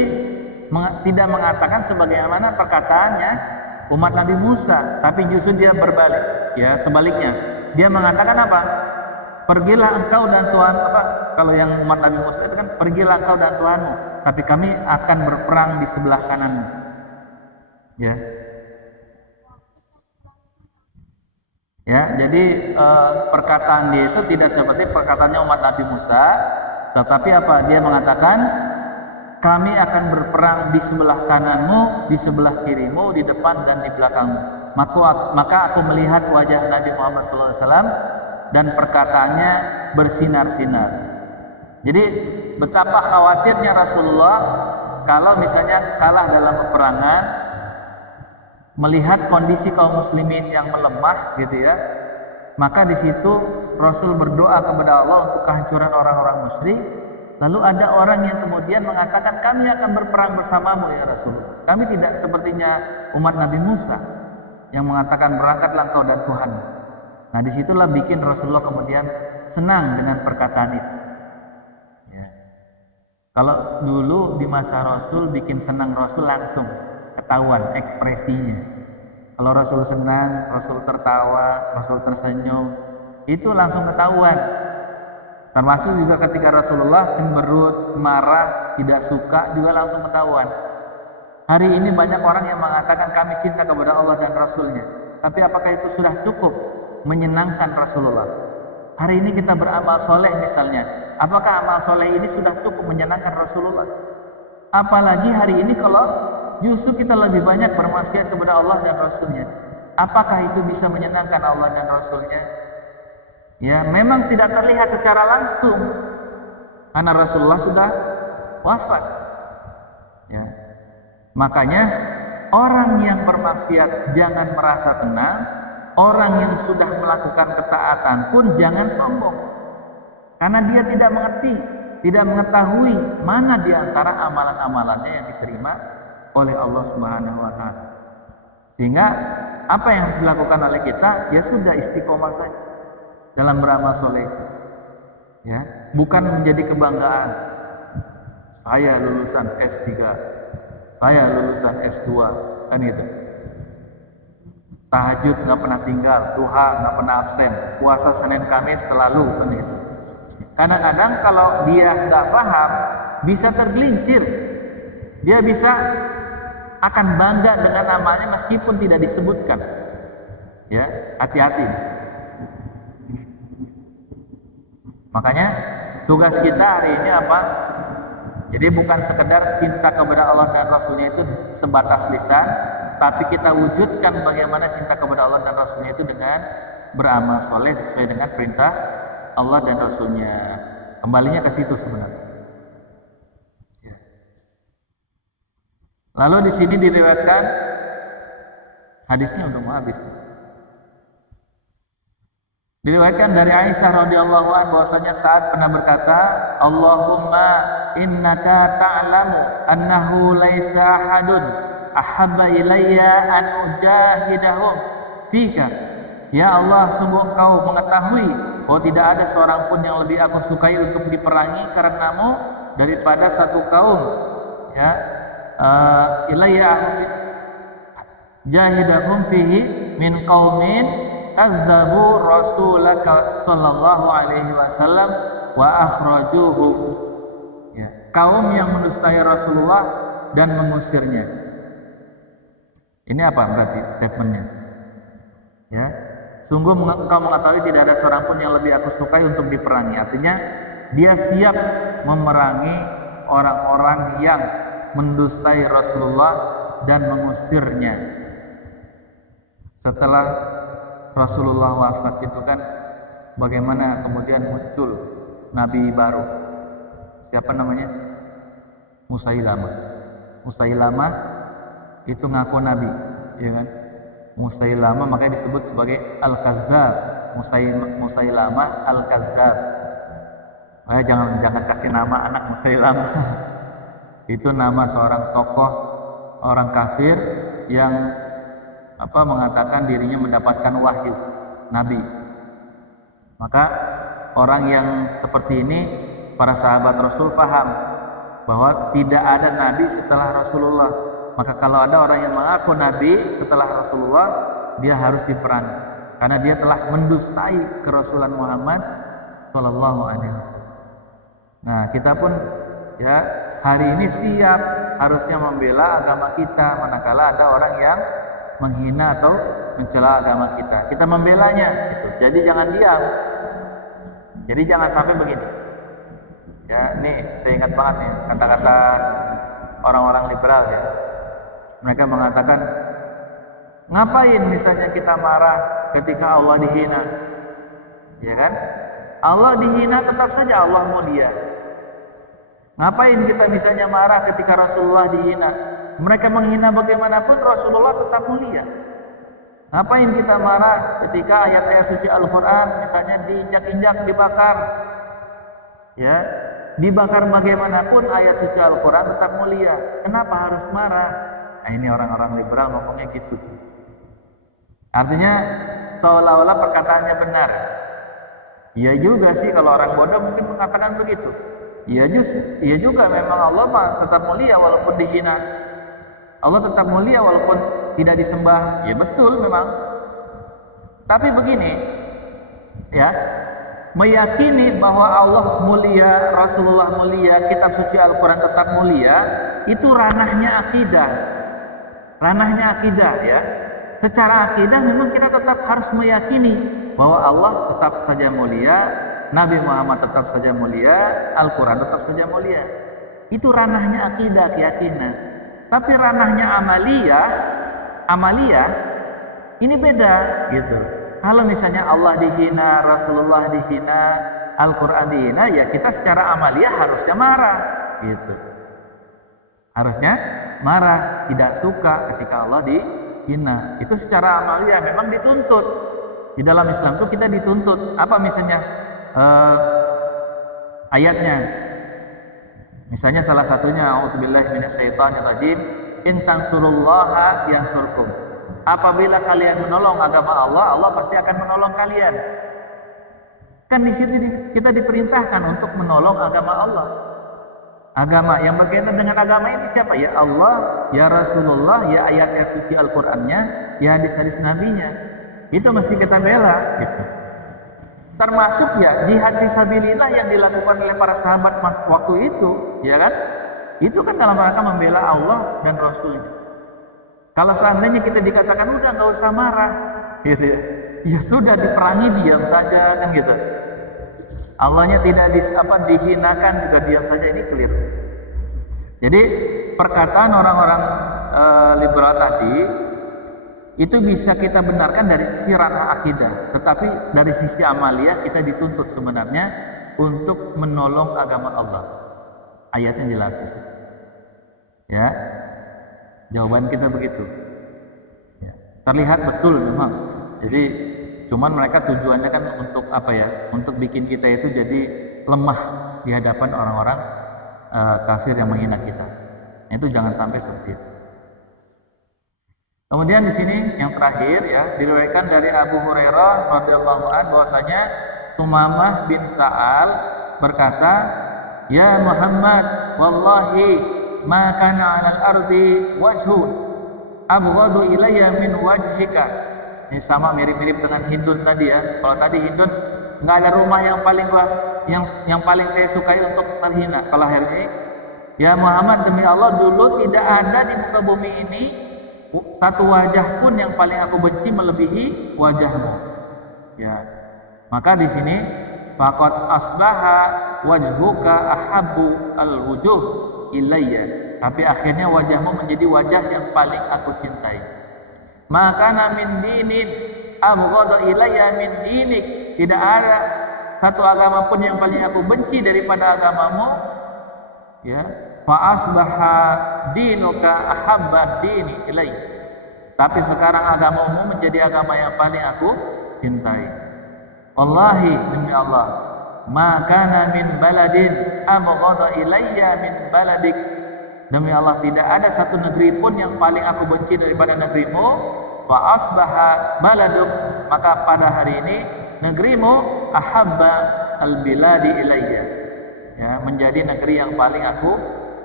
tidak mengatakan sebagaimana perkataannya umat Nabi Musa, tapi justru dia berbalik, ya sebaliknya. Dia mengatakan apa? Pergilah engkau dan Tuhan, kalau yang umat Nabi Musa itu kan, pergilah engkau dan Tuhanmu, tapi kami akan berperang di sebelah kananmu. Ya. Ya, jadi perkataan dia itu tidak seperti perkataannya umat Nabi Musa, tetapi apa? Dia mengatakan kami akan berperang di sebelah kananmu, di sebelah kirimu, di depan dan di belakangmu. Maka aku melihat wajah Nabi Muhammad SAW dan perkataannya bersinar-sinar. Jadi betapa khawatirnya Rasulullah kalau misalnya kalah dalam peperangan, melihat kondisi kaum muslimin yang melemah gitu ya, maka di situ Rasul berdoa kepada Allah untuk kehancuran orang-orang musyrik. Lalu ada orang yang kemudian mengatakan kami akan berperang bersamamu ya Rasul. Kami tidak sepertinya umat Nabi Musa yang mengatakan berangkatlah engkau dan Tuhan. Nah disitulah bikin Rasulullah kemudian senang dengan perkataan itu. Ya. Kalau dulu di masa Rasul bikin senang Rasul langsung ketahuan ekspresinya. Kalau Rasul senang, Rasul tertawa, Rasul tersenyum, itu langsung ketahuan. Termasuk juga ketika Rasulullah cemberut, marah, tidak suka, juga langsung ketahuan. Hari ini banyak orang yang mengatakan kami cinta kepada Allah dan Rasulnya, tapi apakah itu sudah cukup menyenangkan Rasulullah? Hari ini kita beramal soleh misalnya, apakah amal soleh ini sudah cukup menyenangkan Rasulullah? Apalagi hari ini kalau justru kita lebih banyak bermaksiat kepada Allah dan Rasulnya, apakah itu bisa menyenangkan Allah dan Rasulnya? Ya, memang tidak terlihat secara langsung karena Rasulullah sudah wafat. Ya. Makanya orang yang bermaksiat jangan merasa tenang, orang yang sudah melakukan ketaatan pun jangan sombong. Karena dia tidak mengerti, tidak mengetahui mana di antara amalan-amalannya yang diterima oleh Allah Subhanahu wa taala. Sehingga apa yang harus dilakukan oleh kita, ya sudah istiqomah saja dalam beramal soleh, ya, bukan menjadi kebanggaan. Saya lulusan S3, saya lulusan S2, kan gitu. Tahajud nggak pernah tinggal, duha nggak pernah absen, puasa Senin Kamis selalu, kan gitu. Kadang-kadang kalau dia nggak paham, bisa tergelincir. Dia bisa akan bangga dengan amalnya meskipun tidak disebutkan. Ya, hati-hati di sini. Makanya tugas kita hari ini apa? Jadi bukan sekedar cinta kepada Allah dan Rasulnya itu sebatas lisan, tapi kita wujudkan bagaimana cinta kepada Allah dan Rasulnya itu dengan beramal soleh sesuai dengan perintah Allah dan Rasulnya. Kembalinya ke situ sebenarnya. Ya. Lalu di sini diriwayatkan, hadisnya udah mau habis. Diriwayatkan dari Aisyah radhiyallahu anha bahwasanya saat pernah berkata, Allahumma innaka ta'lamu annahu laisa ahadun ahabba ilayya an ujahidahum fika. Ya Allah, sungguh Engkau mengetahui bahwa tidak ada seorang pun yang lebih aku sukai untuk diperangi karenamu daripada satu kaum, ya, ilayya jahidahum fihi min qaumin kazzabu rasulaka sallallahu alaihi wasallam wa akhrajuhu. Ya, kaum yang mendustai Rasulullah dan mengusirnya. Ini apa berarti statementnya? Ya, sungguh engkau mengetahui tidak ada seorang pun yang lebih aku sukai untuk diperangi. Artinya dia siap memerangi orang-orang yang mendustai Rasulullah dan mengusirnya. Setelah Rasulullah wafat itu kan bagaimana kemudian muncul nabi baru. Siapa namanya? Musailamah. Musailamah itu ngaku nabi, ya kan? Musailamah makanya disebut sebagai Al-Kazzab. Musailamah Al-Kazzab. Jangan kasih nama anak Musailamah. Itu nama seorang tokoh orang kafir yang mengatakan dirinya mendapatkan wahyu nabi. Maka orang yang seperti ini, para sahabat Rasul paham bahwa tidak ada nabi setelah Rasulullah. Maka kalau ada orang yang mengaku nabi setelah Rasulullah, dia harus diperangi karena dia telah mendustai kerasulan Muhammad Shallallahu Alaihi Wasallam. Nah, kita pun ya hari ini siap harusnya membela agama kita manakala ada orang yang menghina atau mencela agama kita. Kita membelanya gitu. Jadi jangan diam. Jadi jangan sampai begini. Ya, ini saya ingat banget nih kata-kata orang-orang liberal ya. Mereka mengatakan, ngapain misalnya kita marah ketika Allah dihina? Ya kan? Allah dihina tetap saja Allah mulia. Ngapain kita misalnya marah ketika Rasulullah dihina? Mereka menghina bagaimanapun Rasulullah tetap mulia. Ngapain kita marah ketika ayat-ayat suci Al-Quran misalnya diinjak-injak, dibakar? Ya, dibakar bagaimanapun ayat suci Al-Quran tetap mulia. Kenapa harus marah? Nah, ini orang-orang liberal ngomongnya gitu. Artinya seolah-olah perkataannya benar. Iya juga sih, kalau orang bodoh mungkin mengatakan begitu. Iya juga, memang Allah tetap mulia walaupun dihina. Allah tetap mulia walaupun tidak disembah. Ya betul memang. Tapi begini, ya, meyakini bahwa Allah mulia, Rasulullah mulia, kitab suci Al-Quran tetap mulia, itu ranahnya akidah. Ranahnya akidah ya. Secara akidah memang kita tetap harus meyakini bahwa Allah tetap saja mulia, Nabi Muhammad tetap saja mulia, Al-Quran tetap saja mulia. Itu ranahnya akidah, keyakinan. Tapi ranahnya amaliyah ini beda gitu. Kalau misalnya Allah dihina, Rasulullah dihina, Al-Quran dihina, ya kita secara amaliyah harusnya marah gitu. Harusnya marah, tidak suka ketika Allah dihina. Itu secara amaliyah memang dituntut. Di dalam Islam itu kita dituntut. Apa misalnya ayatnya? Misalnya salah satunya auzubillahi minasyaitonirrajim, in tansurullaha yansurkum. Apabila kalian menolong agama Allah, Allah pasti akan menolong kalian. Kan di situ kita diperintahkan untuk menolong agama Allah. Agama yang berkaitan dengan agama ini siapa? Ya Allah, ya Rasulullah, ya ayat-ayat suci Al-Qur'annya, ya hadis-hadis nabinya. Itu mesti kita bela gitu. Termasuk ya jihad fisabilillah yang dilakukan oleh para sahabat waktu itu, ya kan? Itu kan dalam rangka membela Allah dan Rasulnya. Kalau seandainya kita dikatakan udah nggak usah marah, gitu ya sudah diperangi diam saja kan gitu. Allahnya tidak dihinakan juga diam saja, ini keliru. Jadi perkataan orang-orang liberal tadi itu bisa kita benarkan dari sisi ranah akidah, tetapi dari sisi amaliyah kita dituntut sebenarnya untuk menolong agama Allah. Ayatnya jelas. Ya, jawaban kita begitu. Ya. Terlihat betul memang. Jadi cuman mereka tujuannya kan untuk apa ya? Untuk bikin kita itu jadi lemah di hadapan orang-orang kafir yang menghina kita. Itu jangan sampai seperti itu. Kemudian di sini yang terakhir ya, diriwayatkan dari Abu Hurairah radhiyallahu anhu bahwasanya Sumamah bin Sa'al berkata, "Ya Muhammad, wallahi ma kana 'alal ardi wajhun abghadu ilayya min wajhika." Ini sama mirip-mirip dengan Hindun tadi ya. Kalau tadi Hindun nggak ada rumah yang paling saya sukai untuk terhina. Kalau hari ini, ya Muhammad, demi Allah dulu tidak ada di muka bumi ini satu wajah pun yang paling aku benci melebihi wajahmu. Ya. Maka di sini faqad asbaha wajhuka ahabbu al-wujuh ilayya. Tapi akhirnya wajahmu menjadi wajah yang paling aku cintai. Maka min dinin abghadu ilayya min dinik. Tidak ada satu agama pun yang paling aku benci daripada agamamu. Ya. Fa asbaha dinuka ahabba dini ilai. Tapi sekarang agamamu menjadi agama yang paling aku cintai. Wallahi, demi Allah, ma kana min baladin abghada ilayya min baladik. demi Allah tidak ada satu negeri pun yang paling aku benci daripada negerimu. Fa asbaha baladuk, maka pada hari ini negerimu ahabba al-biladi ilayya, ya, menjadi negeri yang paling aku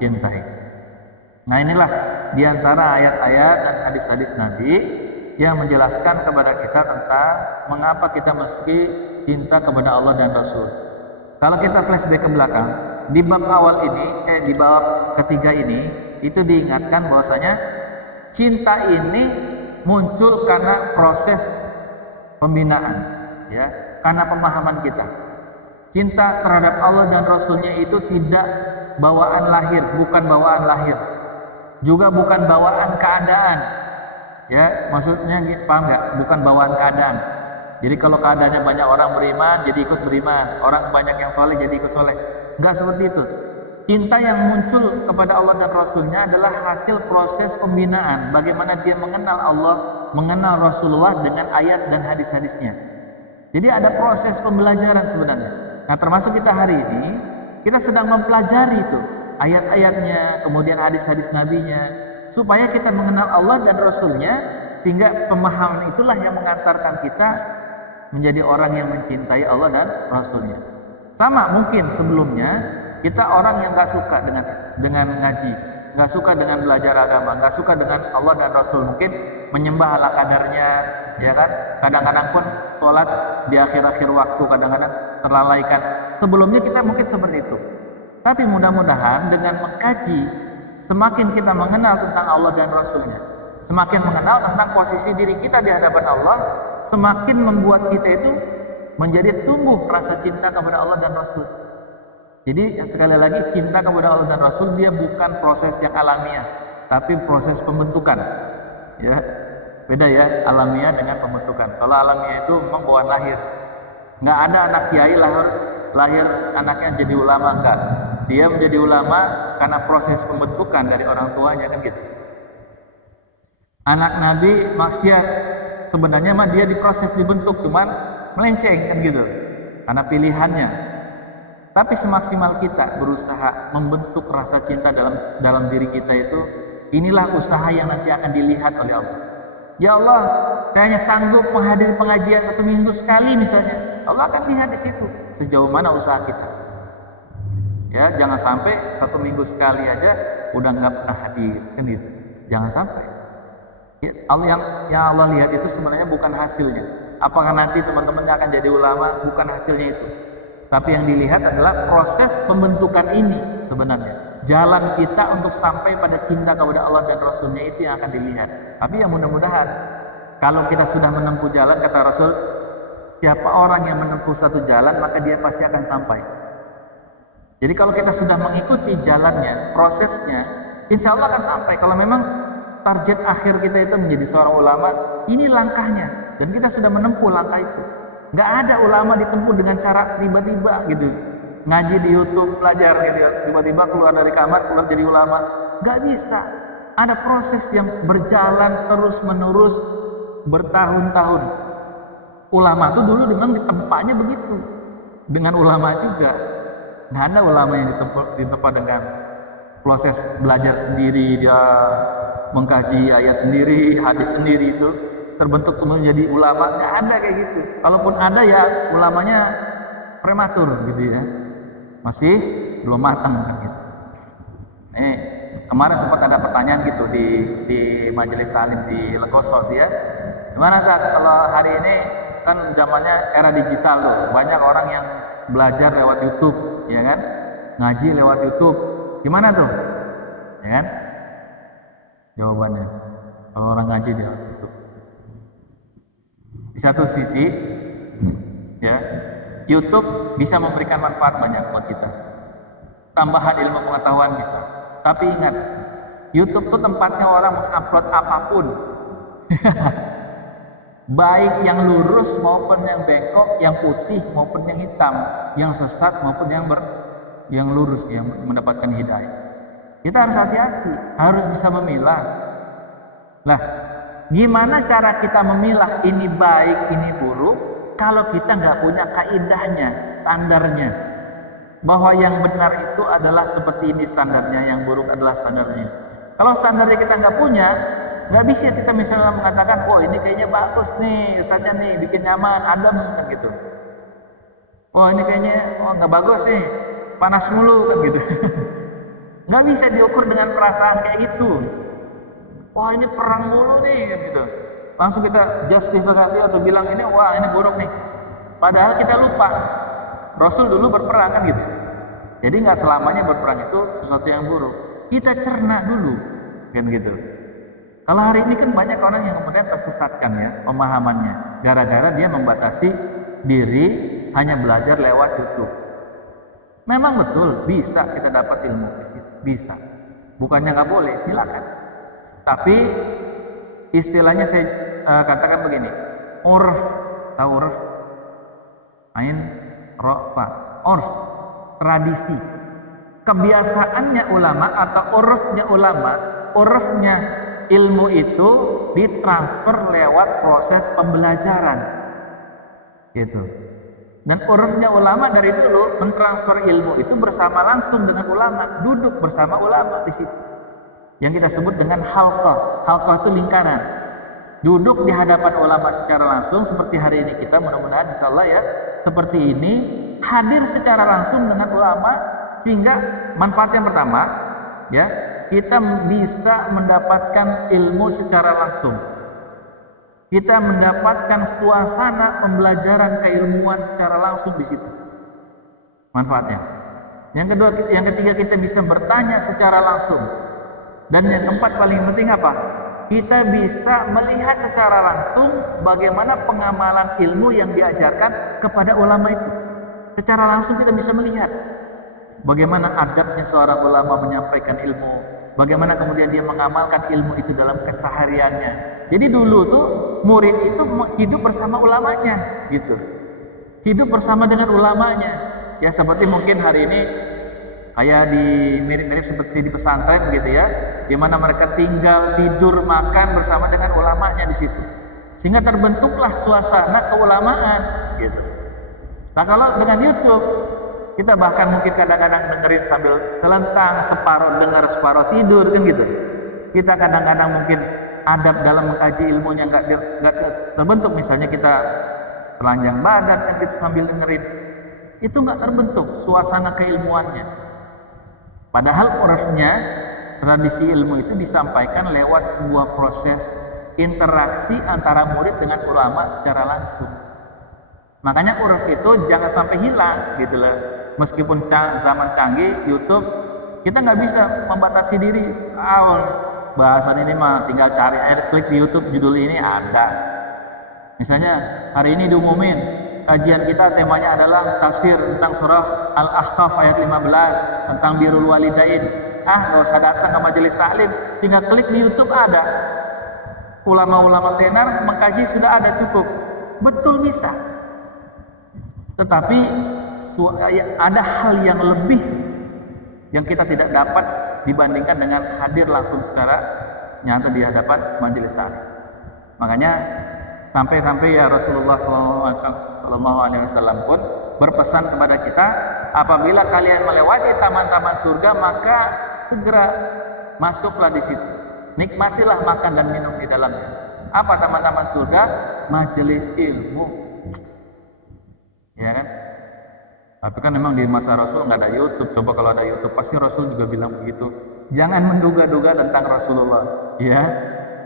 cintai. Nah, inilah diantara ayat-ayat dan hadis-hadis Nabi yang menjelaskan kepada kita tentang mengapa kita mesti cinta kepada Allah dan Rasul. Kalau kita flashback ke belakang, di bab awal ini, di bab ketiga ini, itu diingatkan bahwasanya cinta ini muncul karena proses pembinaan, ya, karena pemahaman kita. Cinta terhadap Allah dan Rasulnya itu tidak bawaan lahir, bukan bawaan lahir, juga bukan bawaan keadaan, ya, maksudnya paham nggak? Bukan bawaan keadaan. Jadi kalau keadaannya banyak orang beriman, jadi ikut beriman, orang banyak yang soleh jadi ikut soleh, nggak seperti itu. Cinta yang muncul kepada Allah dan Rasulnya adalah hasil proses pembinaan, bagaimana dia mengenal Allah, mengenal Rasulullah dengan ayat dan hadis-hadisnya. Jadi ada proses pembelajaran sebenarnya. Nah, termasuk kita hari ini, kita sedang mempelajari itu ayat-ayatnya, kemudian hadis-hadis nabinya, supaya kita mengenal Allah dan Rasulnya, sehingga pemahaman itulah yang mengantarkan kita menjadi orang yang mencintai Allah dan Rasulnya. Sama mungkin sebelumnya kita orang yang nggak suka dengan ngaji, nggak suka dengan belajar agama, nggak suka dengan Allah dan Rasul, mungkin menyembah ala kadarnya, ya kan? Kadang-kadang pun sholat di akhir-akhir waktu, kadang-kadang terlalaikan. Sebelumnya kita mungkin seperti itu. Tapi mudah-mudahan dengan mengkaji, semakin kita mengenal tentang Allah dan Rasulnya, semakin mengenal tentang posisi diri kita di hadapan Allah, semakin membuat kita itu menjadi tumbuh rasa cinta kepada Allah dan Rasul. Jadi sekali lagi, cinta kepada Allah dan Rasul dia bukan proses yang alamiah, tapi proses pembentukan. Ya, beda ya alamiah dengan pembentukan. Kalau alamiah itu memang bawaan lahir. Nggak ada anak kiai lahir anaknya jadi ulama, enggak. Dia menjadi ulama karena proses pembentukan dari orang tuanya, kan gitu. Anak Nabi maksiat, sebenarnya mah dia diproses dibentuk, cuman melenceng, kan gitu. Karena pilihannya. Tapi semaksimal kita berusaha membentuk rasa cinta dalam diri kita itu, inilah usaha yang nanti akan dilihat oleh Allah. Ya Allah, saya hanya sanggup menghadiri pengajian 1 minggu sekali misalnya. Allah akan lihat di situ sejauh mana usaha kita. Ya, jangan sampai 1 minggu sekali aja udah nggak pernah hadir, kan gitu. Jangan sampai. Ya, yang Allah lihat itu sebenarnya bukan hasilnya. Apakah nanti teman-temannya akan jadi ulama? Bukan hasilnya itu. Tapi yang dilihat adalah proses pembentukan ini sebenarnya. Jalan kita untuk sampai pada cinta kepada Allah dan Rasulnya itu yang akan dilihat. Tapi ya mudah-mudahan kalau kita sudah menempuh jalan, kata Rasul, siapa orang yang menempuh satu jalan maka dia pasti akan sampai. Jadi kalau kita sudah mengikuti jalannya, prosesnya, insya Allah akan sampai. Kalau memang target akhir kita itu menjadi seorang ulama, ini langkahnya, dan kita sudah menempuh langkah itu. Nggak ada ulama ditempuh dengan cara tiba-tiba gitu, ngaji di YouTube, belajar gitu, tiba-tiba keluar dari kamar, keluar jadi ulama. Nggak bisa. Ada proses yang berjalan terus-menerus bertahun-tahun. Ulama itu dulu memang ditempatnya begitu, dengan ulama juga. Nggak ada ulama yang ditempa dengan proses belajar sendiri, dia mengkaji ayat sendiri, hadis sendiri, itu terbentuk menjadi ulama. Nggak ada kayak gitu. Kalaupun ada ya ulamanya prematur gitu ya, masih belum matang kan gitu. Kemarin sempat ada pertanyaan gitu di majelis taklim di Lekoso, ya, gimana Kak kalau hari ini kan zamannya era digital loh, banyak orang yang belajar lewat YouTube, ya kan, ngaji lewat YouTube, gimana tuh, ya kan? Jawabannya, kalau orang ngaji di YouTube, di satu sisi, ya, YouTube bisa memberikan manfaat banyak buat kita, tambahan ilmu pengetahuan bisa. Tapi ingat, YouTube tuh tempatnya orang mengupload apapun, baik yang lurus maupun yang bengkok, yang putih maupun yang hitam, yang sesat maupun yang lurus, yang mendapatkan hidayah. Kita harus hati-hati, harus bisa memilah. Lah, gimana cara kita memilah ini baik, ini buruk, kalau kita nggak punya kaidahnya, standarnya? bahwa yang benar itu adalah seperti ini standarnya, yang buruk adalah standarnya. Kalau standarnya kita nggak punya, nggak bisa kita misalnya mengatakan, oh ini kayaknya bagus nih, ustadznya nih bikin nyaman, adem kan gitu. Oh ini kayaknya nggak bagus nih, panas mulu kan gitu. Nggak bisa diukur dengan perasaan kayak gitu. Wah ini perang mulu nih kan gitu. Langsung kita justifikasi atau bilang ini wah ini buruk nih. Padahal kita lupa Rasul dulu berperang kan gitu. Jadi nggak selamanya berperang itu sesuatu yang buruk. Kita cerna dulu kan gitu. Kalau hari ini kan banyak orang yang kemudian tersesatkan ya pemahamannya, gara-gara dia membatasi diri hanya belajar lewat YouTube. Memang betul bisa kita dapat ilmu di situ, bisa. Bukannya nggak boleh, silakan. Tapi istilahnya saya katakan begini, urf, tahu urf? Ain rofa, urf, tradisi, kebiasaannya ulama atau urfnya ilmu itu ditransfer lewat proses pembelajaran, gitu. Dan urfnya ulama dari dulu mentransfer ilmu itu bersama langsung dengan ulama, duduk bersama ulama di situ. Yang kita sebut dengan halqah. Halqah itu lingkaran. Duduk di hadapan ulama secara langsung seperti hari ini kita, mudah-mudahan insyaallah ya, seperti ini, hadir secara langsung dengan ulama sehingga manfaat yang pertama ya, kita bisa mendapatkan ilmu secara langsung. Kita mendapatkan suasana pembelajaran keilmuan secara langsung di situ. Manfaatnya. Yang kedua, yang ketiga kita bisa bertanya secara langsung. Dan yang keempat paling penting apa? Kita bisa melihat secara langsung bagaimana pengamalan ilmu yang diajarkan kepada ulama itu. Secara langsung kita bisa melihat bagaimana adabnya seorang ulama menyampaikan ilmu, bagaimana kemudian dia mengamalkan ilmu itu dalam kesehariannya. Jadi dulu tuh murid itu hidup bersama ulamanya gitu. Hidup bersama dengan ulamanya. Ya seperti mungkin hari ini kayak di mirip-mirip seperti di pesantren gitu ya, di mana mereka tinggal, tidur, makan bersama dengan ulamanya di situ. Sehingga terbentuklah suasana keulamaan gitu. Nah, kalau dengan YouTube kita bahkan mungkin kadang-kadang dengerin sambil telentang, separuh dengar, separuh tidur kan gitu. Kita kadang-kadang mungkin adab dalam mengkaji ilmunya nggak terbentuk, misalnya kita telanjang badan kan kita sambil dengerin, itu nggak terbentuk suasana keilmuannya. Padahal urfnya tradisi ilmu itu disampaikan lewat sebuah proses interaksi antara murid dengan ulama secara langsung. Makanya urf itu jangan sampai hilang gitu loh. Meskipun zaman canggih YouTube, kita nggak bisa membatasi diri. Bahasan ini mah tinggal cari aja, klik di YouTube judul ini ada. Misalnya hari ini diumumin kajian kita temanya adalah tafsir tentang surah Al-Ahqaf ayat 15 tentang birrul walidain. Nggak usah datang ke majelis taklim, tinggal klik di YouTube ada. Ulama-ulama tenar mengkaji sudah ada, cukup. Betul bisa. Tetapi ada hal yang lebih yang kita tidak dapat dibandingkan dengan hadir langsung secara nyata di hadapan majelis taklim. Makanya sampai-sampai ya Rasulullah SAW pun berpesan kepada kita, apabila kalian melewati taman-taman surga maka segera masuklah di situ, nikmatilah makan dan minum di dalamnya. Apa taman-taman surga? Majelis ilmu, ya kan? Tapi kan memang di masa Rasul nggak ada YouTube. Coba kalau ada YouTube pasti Rasul juga bilang begitu. Jangan menduga-duga tentang Rasulullah, ya.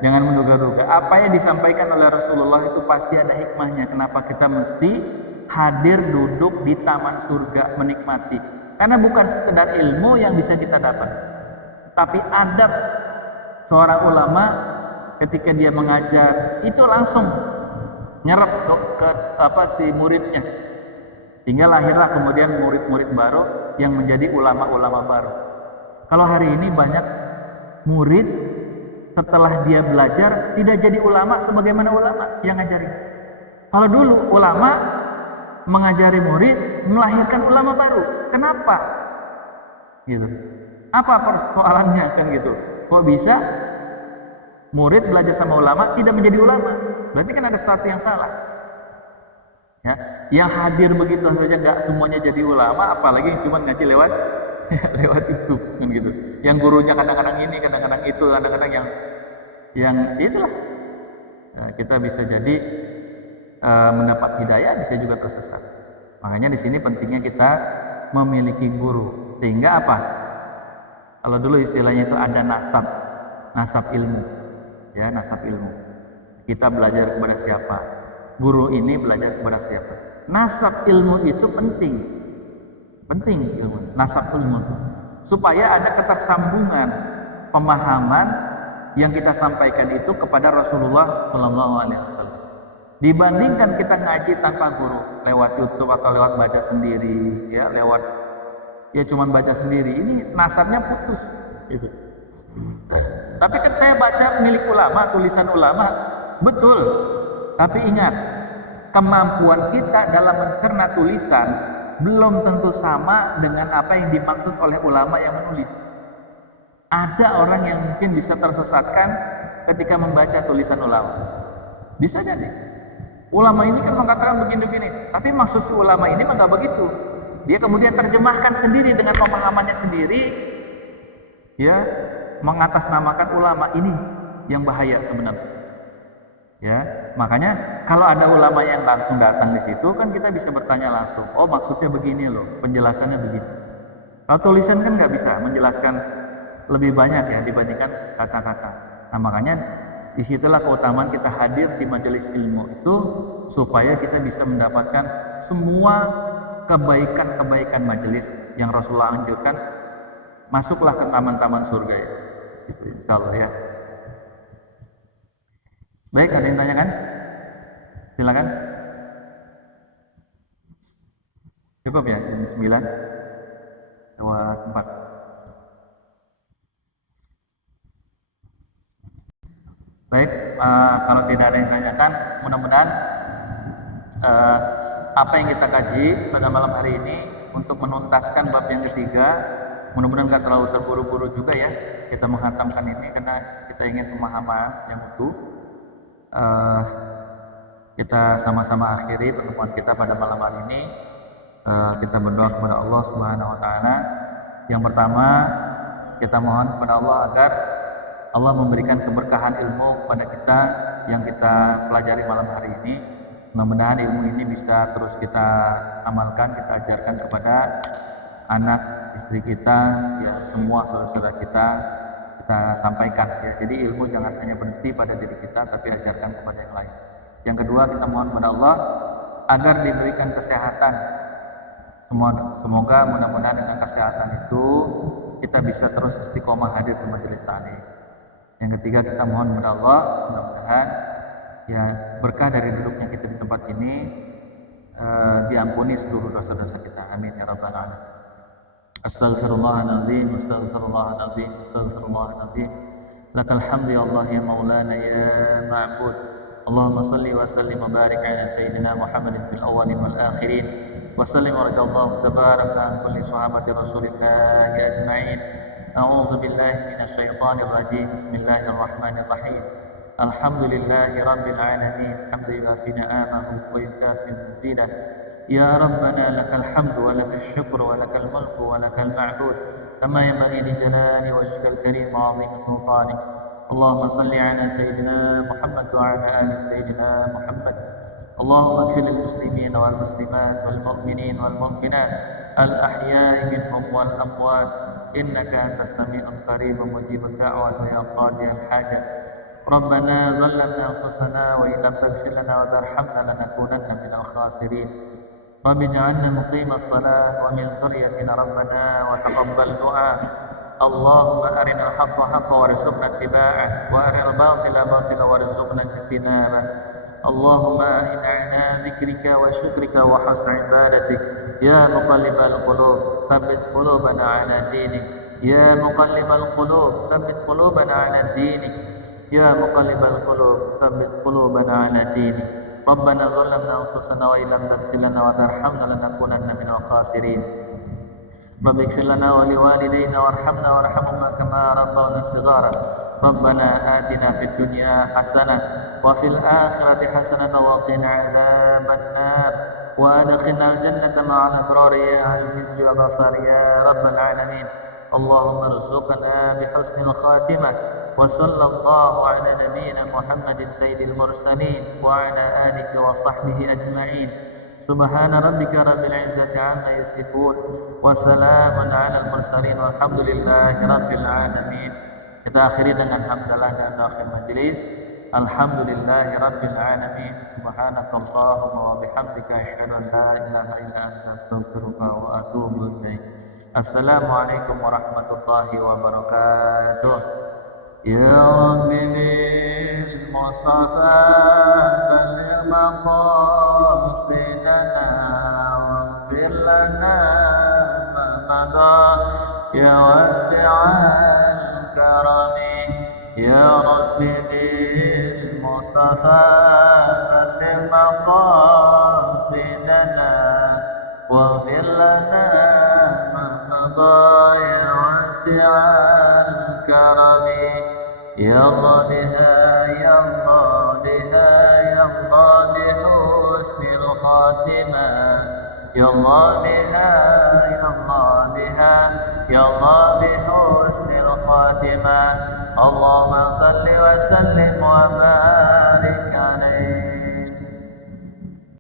Jangan menduga-duga. Apa yang disampaikan oleh Rasulullah itu pasti ada hikmahnya. Kenapa kita mesti hadir duduk di taman surga menikmati? Karena bukan sekedar ilmu yang bisa kita dapat, tapi adab seorang ulama ketika dia mengajar itu langsung nyerap ke muridnya. Sehingga lahirlah kemudian murid-murid baru yang menjadi ulama-ulama baru. Kalau hari ini banyak murid setelah dia belajar tidak jadi ulama sebagaimana ulama yang ngajarin. Kalau dulu ulama mengajari murid melahirkan ulama baru. Kenapa? Gitu. Apa persoalannya kan gitu? Kok bisa murid belajar sama ulama tidak menjadi ulama? Berarti kan ada sesuatu yang salah. Ya, yang hadir begitu saja nggak semuanya jadi ulama, apalagi yang cuma ngaji lewat lewat YouTube kan gitu. Yang gurunya kadang-kadang ini, kadang-kadang itu, kadang-kadang yang itulah. Nah, kita bisa jadi mendapat hidayah, bisa juga tersesat. Makanya di sini pentingnya kita memiliki guru. Sehingga apa? Kalau dulu istilahnya itu ada nasab ilmu. Ya, nasab ilmu. Kita belajar kepada siapa? Guru ini belajar kepada siapa? Nasab ilmu itu penting. Penting ilmu, nasab ilmu itu. Supaya ada ketersambungan pemahaman yang kita sampaikan itu kepada Rasulullah Shallallahu Alaihi Wasallam. Dibandingkan kita ngaji tanpa guru, lewat YouTube atau lewat baca sendiri, ya lewat ya cuman baca sendiri, ini nasabnya putus. Gitu. Tapi kan saya baca milik ulama, tulisan ulama, betul. Tapi ingat, kemampuan kita dalam mencerna tulisan belum tentu sama dengan apa yang dimaksud oleh ulama yang menulis. Ada orang yang mungkin bisa tersesatkan ketika membaca tulisan ulama. Bisa jadi. Ulama ini kan mengatakan begini-begini, tapi maksud si ulama ini enggak begitu. Dia kemudian terjemahkan sendiri dengan pemahamannya sendiri, ya, mengatasnamakan ulama ini yang bahaya sebenarnya. Ya, makanya kalau ada ulama yang langsung datang di situ kan kita bisa bertanya langsung, oh maksudnya begini loh, penjelasannya begini. Kalau tulisan kan nggak bisa menjelaskan lebih banyak ya dibandingkan kata-kata. Nah makanya disitulah keutamaan kita hadir di majelis ilmu itu supaya kita bisa mendapatkan semua kebaikan-kebaikan majelis yang Rasulullah anjurkan. Masuklah ke taman-taman surga ya. Gitu, insya Allah ya. Baik, ada yang tanyakan? Silakan. Cukup ya, jam 9 lewat 4. Baik, kalau tidak ada yang tanyakan, mudah-mudahan apa yang kita kaji pada malam hari ini untuk menuntaskan bab yang ketiga, mudah-mudahan nggak terlalu terburu-buru juga ya kita menghantamkan ini karena kita ingin pemahaman yang utuh. Kita sama-sama akhiri pertemuan kita pada malam hari ini. Kita berdoa kepada Allah Subhanahu Wa Taala. Yang pertama, kita mohon kepada Allah agar Allah memberikan keberkahan ilmu kepada kita yang kita pelajari malam hari ini. Mudah-mudahan ilmu ini bisa terus kita amalkan, kita ajarkan kepada anak, istri kita, ya semua saudara-saudara kita sampaikan ya. Jadi ilmu jangan hanya berhenti pada diri kita, tapi ajarkan kepada yang lain. Yang kedua, kita mohon kepada Allah agar diberikan kesehatan. Semoga mudah-mudahan dengan kesehatan itu kita bisa terus istiqomah hadir di majelis taklim. Yang ketiga, kita mohon kepada Allah mudah-mudahan ya berkah dari duduknya kita di tempat ini diampuni seluruh dosa-dosa kita. Amin ya rabbal alamin. Astaghfirullahaladzim, astaghfirullahaladzim, astaghfirullahaladzim. Lakal hamdu ya Allah ya maulana ya ma'bud. Allahumma salli wa sallim wa barik ala sayyidina Muhammadin fil awwalin wal akhirin. Wa sallim wa radallahu tabaraka an kulli sahabati Rasulillah ajma'in. A'udzu billahi minasy syaithanir rajim. Bismillahirrahmanirrahim. Alhamdulillahi rabbil alamin. Hamdan yuwafi ni'amahu wa yukafi mazidah. Ya Rabbana lakal hamdu wa lakal syukru wa lakal mulku wa lakal ma'bud kama yanbaghi li jalali wajhikal karim wa 'azimi sultanik. Allahumma salli ala sayyidina Muhammad wa ala ali sayyidina Muhammad. Allahumma ighfir lil muslimin wal muslimat wal mu'minin wal mu'minat al ahya'i minhum wal amwat innaka antas sami'ul qareeb mujibud da'wati ya qadiyal hajat. Rabbana zalamna anfusana wa illam taghfir lana wa tarhamna lanakunanna minal khasirin. رب اجعلنا مقيم الصلاة ومن ذريتنا ربنا وتقبل دعاء. اللهم أرنا الحق حقا وارزقنا اتباعه وأرنا الباطل باطلا وارزقنا اجتنابه. اللهم أعنا على ذكرك وشكرك وحسن عبادتك. يا مقلب القلوب ثبت قلوبنا على دينك. يا مقلب القلوب ثبت قلوبنا على دينك. يا مقلب القلوب ثبت قلوبنا على دينك. ربنا ظلمنا أنفسنا وإن لم تغفر لنا وترحمنا لنكونن من الخاسرين. رب اغفر لنا ولوالدينا وارحمنا وارحمهما كما ربونا صغارا. ربنا آتنا في الدنيا حسنة وفي الآخرة حسنة وقنا عذاب النار وأدخلنا الجنة مع الأبرار يا عزيز يا غفار يا رب العالمين. اللهم ارزقنا بحسن الخاتمة. وصلى الله على نبينا محمد سيد المرسلين وعلى آله وصحبه أجمعين. سبحان ربك رب العزة عما يصفون وسلام على المرسلين والحمد لله رب العالمين. Kita akhiri dengan hamdalah dan akhir majelis. Alhamdulillahi rabbil alamin. Subhanakallahumma wa bihamdika asyhadu an la ilaha illa anta astaghfiruka wa atubu ilaik. Assalamualaikum warahmatullahi wabarakatuh. Ya Rabbi bil Mustafa balligh maqasidana waghfir lana ma madha ya wasi'al karami. Ya Rabbi bil Mustafa balligh maqasidana waghfir lana ma madha ya wasi'al karami. Ya Allah biha ya Allah biha ya Allah bihusnil khatimah. Ya Allah biha ya Allah biha ya Allah bihusnil khatimah. Allahumma salli wa sallim wa barik alaihi.